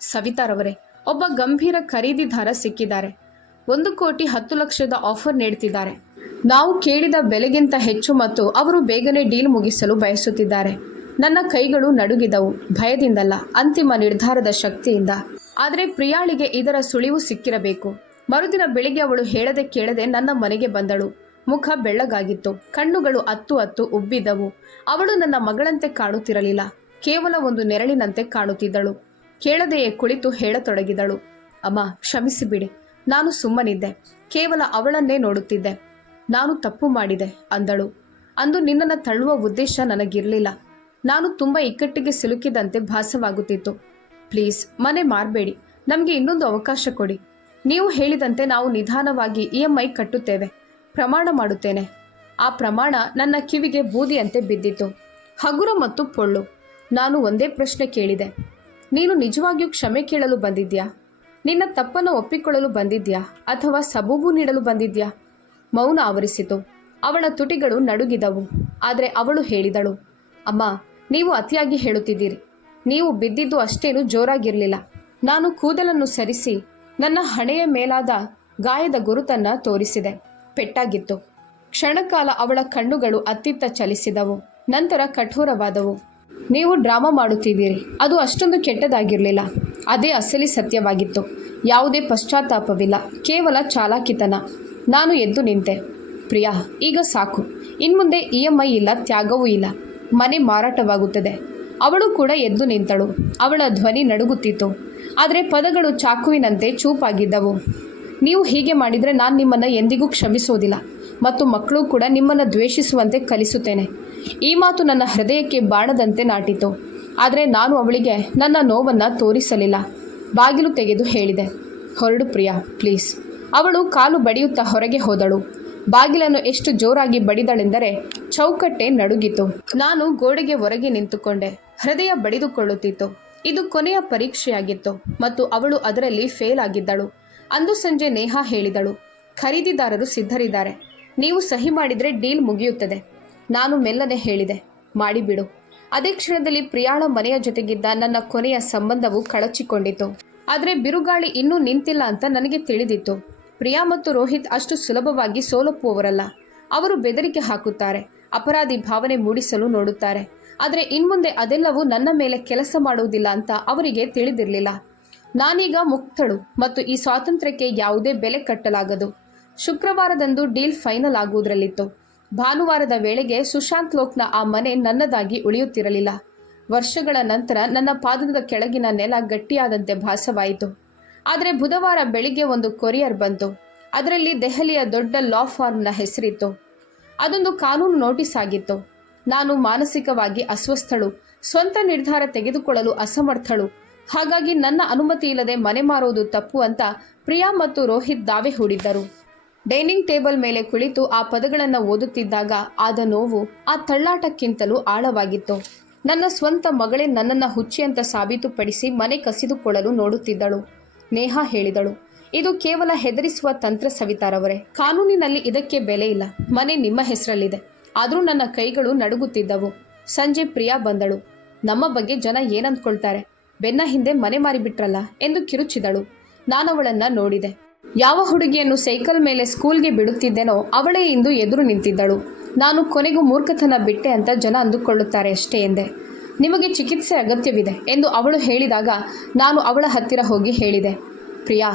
ಸವಿತಾರವರೇ, ಒಬ್ಬ ಗಂಭೀರ ಖರೀದಿದಾರ ಸಿಕ್ಕಿದ್ದಾರೆ. 1,10,00,000 ಆಫರ್ ನೀಡುತ್ತಿದ್ದಾರೆ. ನಾವು ಕೇಳಿದ ಬೆಲೆಗಿಂತ ಹೆಚ್ಚು ಮತ್ತು ಅವರು ಬೇಗನೆ ಡೀಲ್ ಮುಗಿಸಲು ಬಯಸುತ್ತಿದ್ದಾರೆ. ನನ್ನ ಕೈಗಳು ನಡುಗಿದವು. ಭಯದಿಂದಲ್ಲ, ಅಂತಿಮ ನಿರ್ಧಾರದ ಶಕ್ತಿಯಿಂದ. ಆದರೆ ಪ್ರಿಯಾಳಿಗೆ ಇದರ ಸುಳಿವು ಸಿಕ್ಕಿರಬೇಕು. ಮರುದಿನ ಬೆಳಿಗ್ಗೆ ಅವಳು ಹೇಳದೆ ಕೇಳದೆ ನನ್ನ ಮನೆಗೆ ಬಂದಳು. ಮುಖ ಬೆಳ್ಳಗಾಗಿತ್ತು. ಕಣ್ಣುಗಳು ಅತ್ತು ಉಬ್ಬಿದ್ದವು. ಅವಳು ನನ್ನ ಮಗಳಂತೆ ಕಾಣುತ್ತಿರಲಿಲ್ಲ. ಕೇವಲ ಒಂದು ನೆರಳಿನಂತೆ ಕಾಣುತ್ತಿದ್ದಳು. ಕೇಳದೆಯೇ ಕುಳಿತು ಹೇಳತೊಡಗಿದಳು. ಅಮ್ಮ, ಕ್ಷಮಿಸಿಬಿಡಿ. ನಾನು ಸುಮ್ಮನಿದ್ದೆ. ಕೇವಲ ಅವಳನ್ನೇ ನೋಡುತ್ತಿದ್ದೆ. ನಾನು ತಪ್ಪು ಮಾಡಿದೆ ಅಂದಳು. ಅಂದು ನಿನ್ನನ್ನು ತಳ್ಳುವ ಉದ್ದೇಶ ನನಗಿರಲಿಲ್ಲ. ನಾನು ತುಂಬ ಇಕ್ಕಟ್ಟಿಗೆ ಸಿಲುಕಿದಂತೆ ಭಾಸವಾಗುತ್ತಿತ್ತು. ಪ್ಲೀಸ್, ಮನೆ ಮಾರಬೇಡಿ. ನಮಗೆ ಇನ್ನೊಂದು ಅವಕಾಶ ಕೊಡಿ. ನೀವು ಹೇಳಿದಂತೆ ನಾವು ನಿಧಾನವಾಗಿ EMI ಕಟ್ಟುತ್ತೇವೆ. ಪ್ರಮಾಣ ಮಾಡುತ್ತೇನೆ. ಆ ಪ್ರಮಾಣ ನನ್ನ ಕಿವಿಗೆ ಬೂದಿಯಂತೆ ಬಿದ್ದಿತು. ಹಗುರ ಮತ್ತು ಪೊಳ್ಳು. ನಾನು ಒಂದೇ ಪ್ರಶ್ನೆ ಕೇಳಿದೆ. ನೀನು ನಿಜವಾಗಿಯೂ ಕ್ಷಮೆ ಕೇಳಲು ಬಂದಿದ್ಯಾ? ನಿನ್ನ ತಪ್ಪನ್ನು ಒಪ್ಪಿಕೊಳ್ಳಲು ಬಂದಿದ್ಯಾ ಅಥವಾ ಸಬೂಬು ನೀಡಲು ಬಂದಿದ್ಯಾ? ಮೌನ ಆವರಿಸಿತು. ಅವಳ ತುಟಿಗಳು ನಡುಗಿದವು. ಆದರೆ ಅವಳು ಹೇಳಿದಳು, ಅಮ್ಮ, ನೀವು ಅತಿಯಾಗಿ ಹೇಳುತ್ತಿದ್ದೀರಿ. ನೀವು ಬಿದ್ದಿದ್ದು ಅಷ್ಟೇನು ಜೋರಾಗಿರಲಿಲ್ಲ. ನಾನು ಕೂದಲನ್ನು ಸರಿಸಿ ನನ್ನ ಹಣೆಯ ಮೇಲಾದ ಗಾಯದ ಗುರುತನ್ನು ತೋರಿಸಿದೆ. ಪೆಟ್ಟಾಗಿತ್ತು. ಕ್ಷಣಕಾಲ ಅವಳ ಕಣ್ಣುಗಳು ಅತ್ತಿತ್ತ ಚಲಿಸಿದವು. ನಂತರ ಕಠೋರವಾದವು. ನೀವು ಡ್ರಾಮಾ ಮಾಡುತ್ತಿದ್ದೀರಿ. ಅದು ಅಷ್ಟೊಂದು ಕೆಟ್ಟದಾಗಿರಲಿಲ್ಲ. ಅದೇ ಅಸಲಿ ಸತ್ಯವಾಗಿತ್ತು. ಯಾವುದೇ ಪಶ್ಚಾತ್ತಾಪವಿಲ್ಲ, ಕೇವಲ ಚಾಲಾಕಿತನ. ನಾನು ಎದ್ದು ನಿಂತೆ. ಪ್ರಿಯಾ, ಈಗ ಸಾಕು. ಇನ್ಮುಂದೆ EMI ಇಲ್ಲ, ತ್ಯಾಗವೂ ಇಲ್ಲ. ಮನೆ ಮಾರಾಟವಾಗುತ್ತದೆ. ಅವಳು ಕೂಡ ಎದ್ದು ನಿಂತಳು. ಅವಳ ಧ್ವನಿ ನಡುಗುತ್ತಿತ್ತು, ಆದರೆ ಪದಗಳು ಚಾಕುವಿನಂತೆ ಚೂಪಾಗಿದ್ದವು. ನೀವು ಹೀಗೆ ಮಾಡಿದರೆ ನಾನು ನಿಮ್ಮನ್ನು ಎಂದಿಗೂ ಕ್ಷಮಿಸೋದಿಲ್ಲ ಮತ್ತು ಮಕ್ಕಳು ಕೂಡ ನಿಮ್ಮನ್ನು ದ್ವೇಷಿಸುವಂತೆ ಕಲಿಸುತ್ತೇನೆ. ಈ ಮಾತು ನನ್ನ ಹೃದಯಕ್ಕೆ ಬಾಣದಂತೆ ನಾಟಿತು. ಆದರೆ ನಾನು ಅವಳಿಗೆ ನನ್ನ ನೋವನ್ನು ತೋರಿಸಲಿಲ್ಲ. ಬಾಗಿಲು ತೆಗೆದು ಹೇಳಿದೆ, ಹೊರಡು ಪ್ರಿಯಾ, ಪ್ಲೀಸ್. ಅವಳು ಕಾಲು ಬಡಿಯುತ್ತಾ ಹೊರಗೆ ಹೋದಳು. ಬಾಗಿಲನ್ನು ಎಷ್ಟು ಜೋರಾಗಿ ಬಡಿದಳೆಂದರೆ ಚೌಕಟ್ಟೆ ನಡುಗಿತು. ನಾನು ಗೋಡೆಗೆ ಹೊರಗೆ ನಿಂತುಕೊಂಡೆ. ಹೃದಯ ಬಡಿದುಕೊಳ್ಳುತ್ತಿತ್ತು. ಇದು ಕೊನೆಯ ಪರೀಕ್ಷೆಯಾಗಿತ್ತು ಮತ್ತು ಅವಳು ಅದರಲ್ಲಿ ಫೇಲ್ ಆಗಿದ್ದಳು. ಅಂದು ಸಂಜೆ ನೇಹಾ ಹೇಳಿದಳು, ಖರೀದಿದಾರರು ಸಿದ್ಧರಿದ್ದಾರೆ. ನೀವು ಸಹಿ ಮಾಡಿದರೆ ಡೀಲ್ ಮುಗಿಯುತ್ತದೆ. ನಾನು ಮೆಲ್ಲನೆ ಹೇಳಿದೆ, ಮಾಡಿಬಿಡು. ಅದೇ ಕ್ಷಣದಲ್ಲಿ ಪ್ರಿಯಾಳ ಮನೆಯ ಜೊತೆಗಿದ್ದ ನನ್ನ ಕೊನೆಯ ಸಂಬಂಧವು ಕಳಚಿಕೊಂಡಿತು. ಆದರೆ ಬಿರುಗಾಳಿ ಇನ್ನೂ ನಿಂತಿಲ್ಲ ಅಂತ ನನಗೆ ತಿಳಿದಿತ್ತು. ಪ್ರಿಯಾ ಮತ್ತು ರೋಹಿತ್ ಅಷ್ಟು ಸುಲಭವಾಗಿ ಸೋಲೊಪ್ಪುವವರಲ್ಲ. ಅವರು ಬೆದರಿಕೆ ಹಾಕುತ್ತಾರೆ, ಅಪರಾಧಿ ಭಾವನೆ ಮೂಡಿಸಲು ನೋಡುತ್ತಾರೆ. ಆದರೆ ಇನ್ಮುಂದೆ ಅದೆಲ್ಲವೂ ನನ್ನ ಮೇಲೆ ಕೆಲಸ ಮಾಡುವುದಿಲ್ಲ ಅಂತ ಅವರಿಗೆ ತಿಳಿದಿರಲಿಲ್ಲ. ನಾನೀಗ ಮುಕ್ತಳು ಮತ್ತು ಈ ಸ್ವಾತಂತ್ರ್ಯಕ್ಕೆ ಯಾವುದೇ ಬೆಲೆ ಕಟ್ಟಲಾಗದು. ಶುಕ್ರವಾರದಂದು ಡೀಲ್ ಫೈನಲ್ ಆಗುವುದರಲ್ಲಿತ್ತು. ಭಾನುವಾರದ ವೇಳೆಗೆ ಸುಶಾಂತ್ ಲೋಕ್ನ ಆ ಮನೆ ನನ್ನದಾಗಿ ಉಳಿಯುತ್ತಿರಲಿಲ್ಲ. ವರ್ಷಗಳ ನಂತರ ನನ್ನ ಪಾದದ ಕೆಳಗಿನ ನೆಲ ಗಟ್ಟಿಯಾದಂತೆ ಭಾಸವಾಯಿತು. ಆದರೆ ಬುಧವಾರ ಬೆಳಿಗ್ಗೆ ಒಂದು ಕೊರಿಯರ್ ಬಂತು. ಅದರಲ್ಲಿ ದೆಹಲಿಯ ದೊಡ್ಡ ಲಾ ಫಾರ್ಮ್ನ ಹೆಸರಿತ್ತು. ಅದೊಂದು ಕಾನೂನು ನೋಟಿಸ್ ಆಗಿತ್ತು. ನಾನು ಮಾನಸಿಕವಾಗಿ ಅಸ್ವಸ್ಥಳು, ಸ್ವಂತ ನಿರ್ಧಾರ ತೆಗೆದುಕೊಳ್ಳಲು ಅಸಮರ್ಥಳು. ಹಾಗಾಗಿ ನನ್ನ ಅನುಮತಿ ಇಲ್ಲದೆ ಮನೆ ಮಾರುವುದು ತಪ್ಪು ಅಂತ ಪ್ರಿಯಾ ಮತ್ತು ರೋಹಿತ್ ದಾವೆ ಹೂಡಿದ್ದರು. ಡೈನಿಂಗ್ ಟೇಬಲ್ ಮೇಲೆ ಕುಳಿತು ಆ ಪದಗಳನ್ನು ಓದುತ್ತಿದ್ದಾಗ ಆದ ನೋವು ಆ ತಳ್ಳಾಟಕ್ಕಿಂತಲೂ ಆಳವಾಗಿತ್ತು. ನನ್ನ ಸ್ವಂತ ಮಗಳೇ ನನ್ನನ್ನು ಹುಚ್ಚಿ ಅಂತ ಸಾಬೀತುಪಡಿಸಿ ಮನೆ ಕಸಿದುಕೊಳ್ಳಲು ನೋಡುತ್ತಿದ್ದಳು. ನೇಹಾ ಹೇಳಿದಳು, ಇದು ಕೇವಲ ಹೆದರಿಸುವ ತಂತ್ರ ಸವಿತಾರವರೇ. ಕಾನೂನಿನಲ್ಲಿ ಇದಕ್ಕೆ ಬೆಲೆ ಇಲ್ಲ. ಮನೆ ನಿಮ್ಮ ಹೆಸರಲ್ಲಿದೆ. ಆದರೂ ನನ್ನ ಕೈಗಳು ನಡುಗುತ್ತಿದ್ದವು. ಸಂಜೆ ಪ್ರಿಯಾ ಬಂದಳು. ನಮ್ಮ ಬಗ್ಗೆ ಜನ ಏನಂದ್ಕೊಳ್ತಾರೆ, ಬೆನ್ನ ಹಿಂದೆ ಮನೆ ಮಾರಿಬಿಟ್ರಲ್ಲ ಎಂದು ಕಿರುಚಿದಳು. ನಾನವಳನ್ನು ನೋಡಿದೆ. ಯಾವ ಹುಡುಗಿಯನ್ನು ಸೈಕಲ್ ಮೇಲೆ ಸ್ಕೂಲ್ಗೆ ಬಿಡುತ್ತಿದ್ದೆನೋ ಅವಳೇ ಇಂದು ಎದುರು ನಿಂತಿದ್ದಳು. ನಾನು ಕೊನೆಗೂ ಮೂರ್ಖತನ ಬಿಟ್ಟೆ ಅಂತ ಜನ ಅಂದುಕೊಳ್ಳುತ್ತಾರೆ ಅಷ್ಟೇ ಎಂದೆ. ನಿಮಗೆ ಚಿಕಿತ್ಸೆ ಅಗತ್ಯವಿದೆ ಎಂದು ಅವಳು ಹೇಳಿದಾಗ ನಾನು ಅವಳ ಹತ್ತಿರ ಹೋಗಿ ಹೇಳಿದೆ, ಪ್ರಿಯಾ,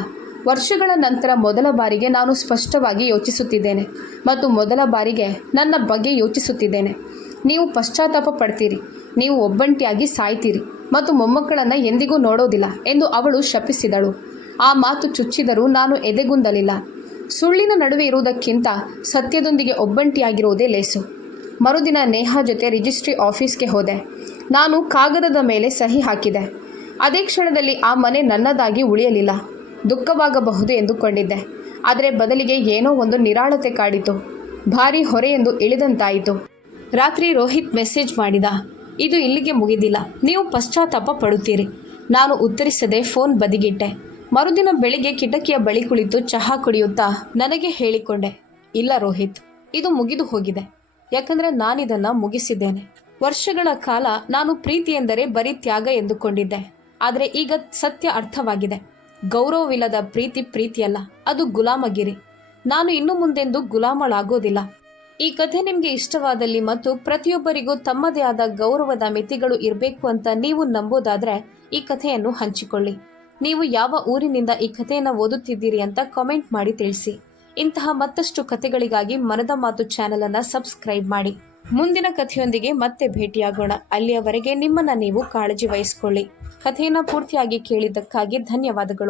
ವರ್ಷಗಳ ನಂತರ ಮೊದಲ ಬಾರಿಗೆ ನಾನು ಸ್ಪಷ್ಟವಾಗಿ ಯೋಚಿಸುತ್ತಿದ್ದೇನೆ ಮತ್ತು ಮೊದಲ ಬಾರಿಗೆ ನನ್ನ ಬಗ್ಗೆ ಯೋಚಿಸುತ್ತಿದ್ದೇನೆ. ನೀವು ಪಶ್ಚಾತ್ತಾಪ ಪಡ್ತೀರಿ, ನೀವು ಒಬ್ಬಂಟಿಯಾಗಿ ಸಾಯ್ತೀರಿ ಮತ್ತು ಮೊಮ್ಮಕ್ಕಳನ್ನು ಎಂದಿಗೂ ನೋಡೋದಿಲ್ಲ ಎಂದು ಅವಳು ಶಪಿಸಿದಳು. ಆ ಮಾತು ಚುಚ್ಚಿದರೂ ನಾನು ಎದೆಗುಂದಲಿಲ್ಲ. ಸುಳ್ಳಿನ ನಡುವೆ ಇರುವುದಕ್ಕಿಂತ ಸತ್ಯದೊಂದಿಗೆ ಒಬ್ಬಂಟಿಯಾಗಿರುವುದೇ ಲೇಸು. ಮರುದಿನ ನೇಹಾ ಜೊತೆ ರಿಜಿಸ್ಟ್ರಿ ಆಫೀಸ್ಗೆ ಹೋದೆ. ನಾನು ಕಾಗದದ ಮೇಲೆ ಸಹಿ ಹಾಕಿದೆ. ಅದೇ ಕ್ಷಣದಲ್ಲಿ ಆ ಮನೆ ನನ್ನದಾಗಿ ಉಳಿಯಲಿಲ್ಲ. ದುಃಖವಾಗಬಹುದು ಎಂದುಕೊಂಡಿದ್ದೆ. ಆದರೆ ಬದಲಿಗೆ ಏನೋ ಒಂದು ನಿರಾಳತೆ ಕಾಡಿತು. ಭಾರೀ ಹೊರೆಯೆಂದು ಇಳಿದಂತಾಯಿತು. ರಾತ್ರಿ ರೋಹಿತ್ ಮೆಸೇಜ್ ಮಾಡಿದ, ಇದು ಇಲ್ಲಿಗೆ ಮುಗಿದಿಲ್ಲ, ನೀವು ಪಶ್ಚಾತ್ತಾಪ ಪಡುತ್ತೀರಿ. ನಾನು ಉತ್ತರಿಸದೆ ಫೋನ್ ಬದಿಗಿಟ್ಟೆ. ಮರುದಿನ ಬೆಳಿಗ್ಗೆ ಕಿಟಕಿಯ ಬಳಿ ಕುಳಿತು ಚಹಾ ಕುಡಿಯುತ್ತಾ ನನಗೆ ಹೇಳಿಕೊಂಡೆ, ಇಲ್ಲ ರೋಹಿತ್, ಇದು ಮುಗಿದು ಹೋಗಿದೆ. ಯಾಕಂದರೆ ನಾನಿದನ್ನು ಮುಗಿಸಿದ್ದೇನೆ. ವರ್ಷಗಳ ಕಾಲ ನಾನು ಪ್ರೀತಿ ಎಂದರೆ ಬರೀ ತ್ಯಾಗ ಎಂದುಕೊಂಡಿದ್ದೆ. ಆದರೆ ಈಗ ಸತ್ಯ ಅರ್ಥವಾಗಿದೆ. ಗೌರವವಿಲ್ಲದ ಪ್ರೀತಿಯಲ್ಲ, ಅದು ಗುಲಾಮಗಿರಿ. ನಾನು ಇನ್ನು ಮುಂದೆಂದು ಗುಲಾಮಳಾಗೋದಿಲ್ಲ. ಈ ಕಥೆ ನಿಮಗೆ ಇಷ್ಟವಾದಲ್ಲಿ ಮತ್ತು ಪ್ರತಿಯೊಬ್ಬರಿಗೂ ತಮ್ಮದೇ ಆದ ಗೌರವದ ಮಿತಿಗಳು ಇರಬೇಕು ಅಂತ ನೀವು ನಂಬೋದಾದರೆ ಈ ಕಥೆಯನ್ನು ಹಂಚಿಕೊಳ್ಳಿ. ನೀವು ಯಾವ ಊರಿನಿಂದ ಈ ಕಥೆಯನ್ನು ಓದುತ್ತಿದ್ದೀರಿ ಅಂತ ಕಾಮೆಂಟ್ ಮಾಡಿ ತಿಳಿಸಿ. ಇಂತಹ ಮತ್ತಷ್ಟು ಕಥೆಗಳಿಗಾಗಿ ಮನದ ಮಾತು ಚಾನೆಲನ್ನು ಸಬ್ಸ್ಕ್ರೈಬ್ ಮಾಡಿ. ಮುಂದಿನ ಕಥೆಯೊಂದಿಗೆ ಮತ್ತೆ ಭೇಟಿಯಾಗೋಣ. ಅಲ್ಲಿಯವರೆಗೆ ನಿಮ್ಮನ್ನು ನೀವು ಕಾಳಜಿ ವಹಿಸಿಕೊಳ್ಳಿ. ಕಥೆಯನ್ನು ಪೂರ್ತಿಯಾಗಿ ಕೇಳಿದ್ದಕ್ಕಾಗಿ ಧನ್ಯವಾದಗಳು.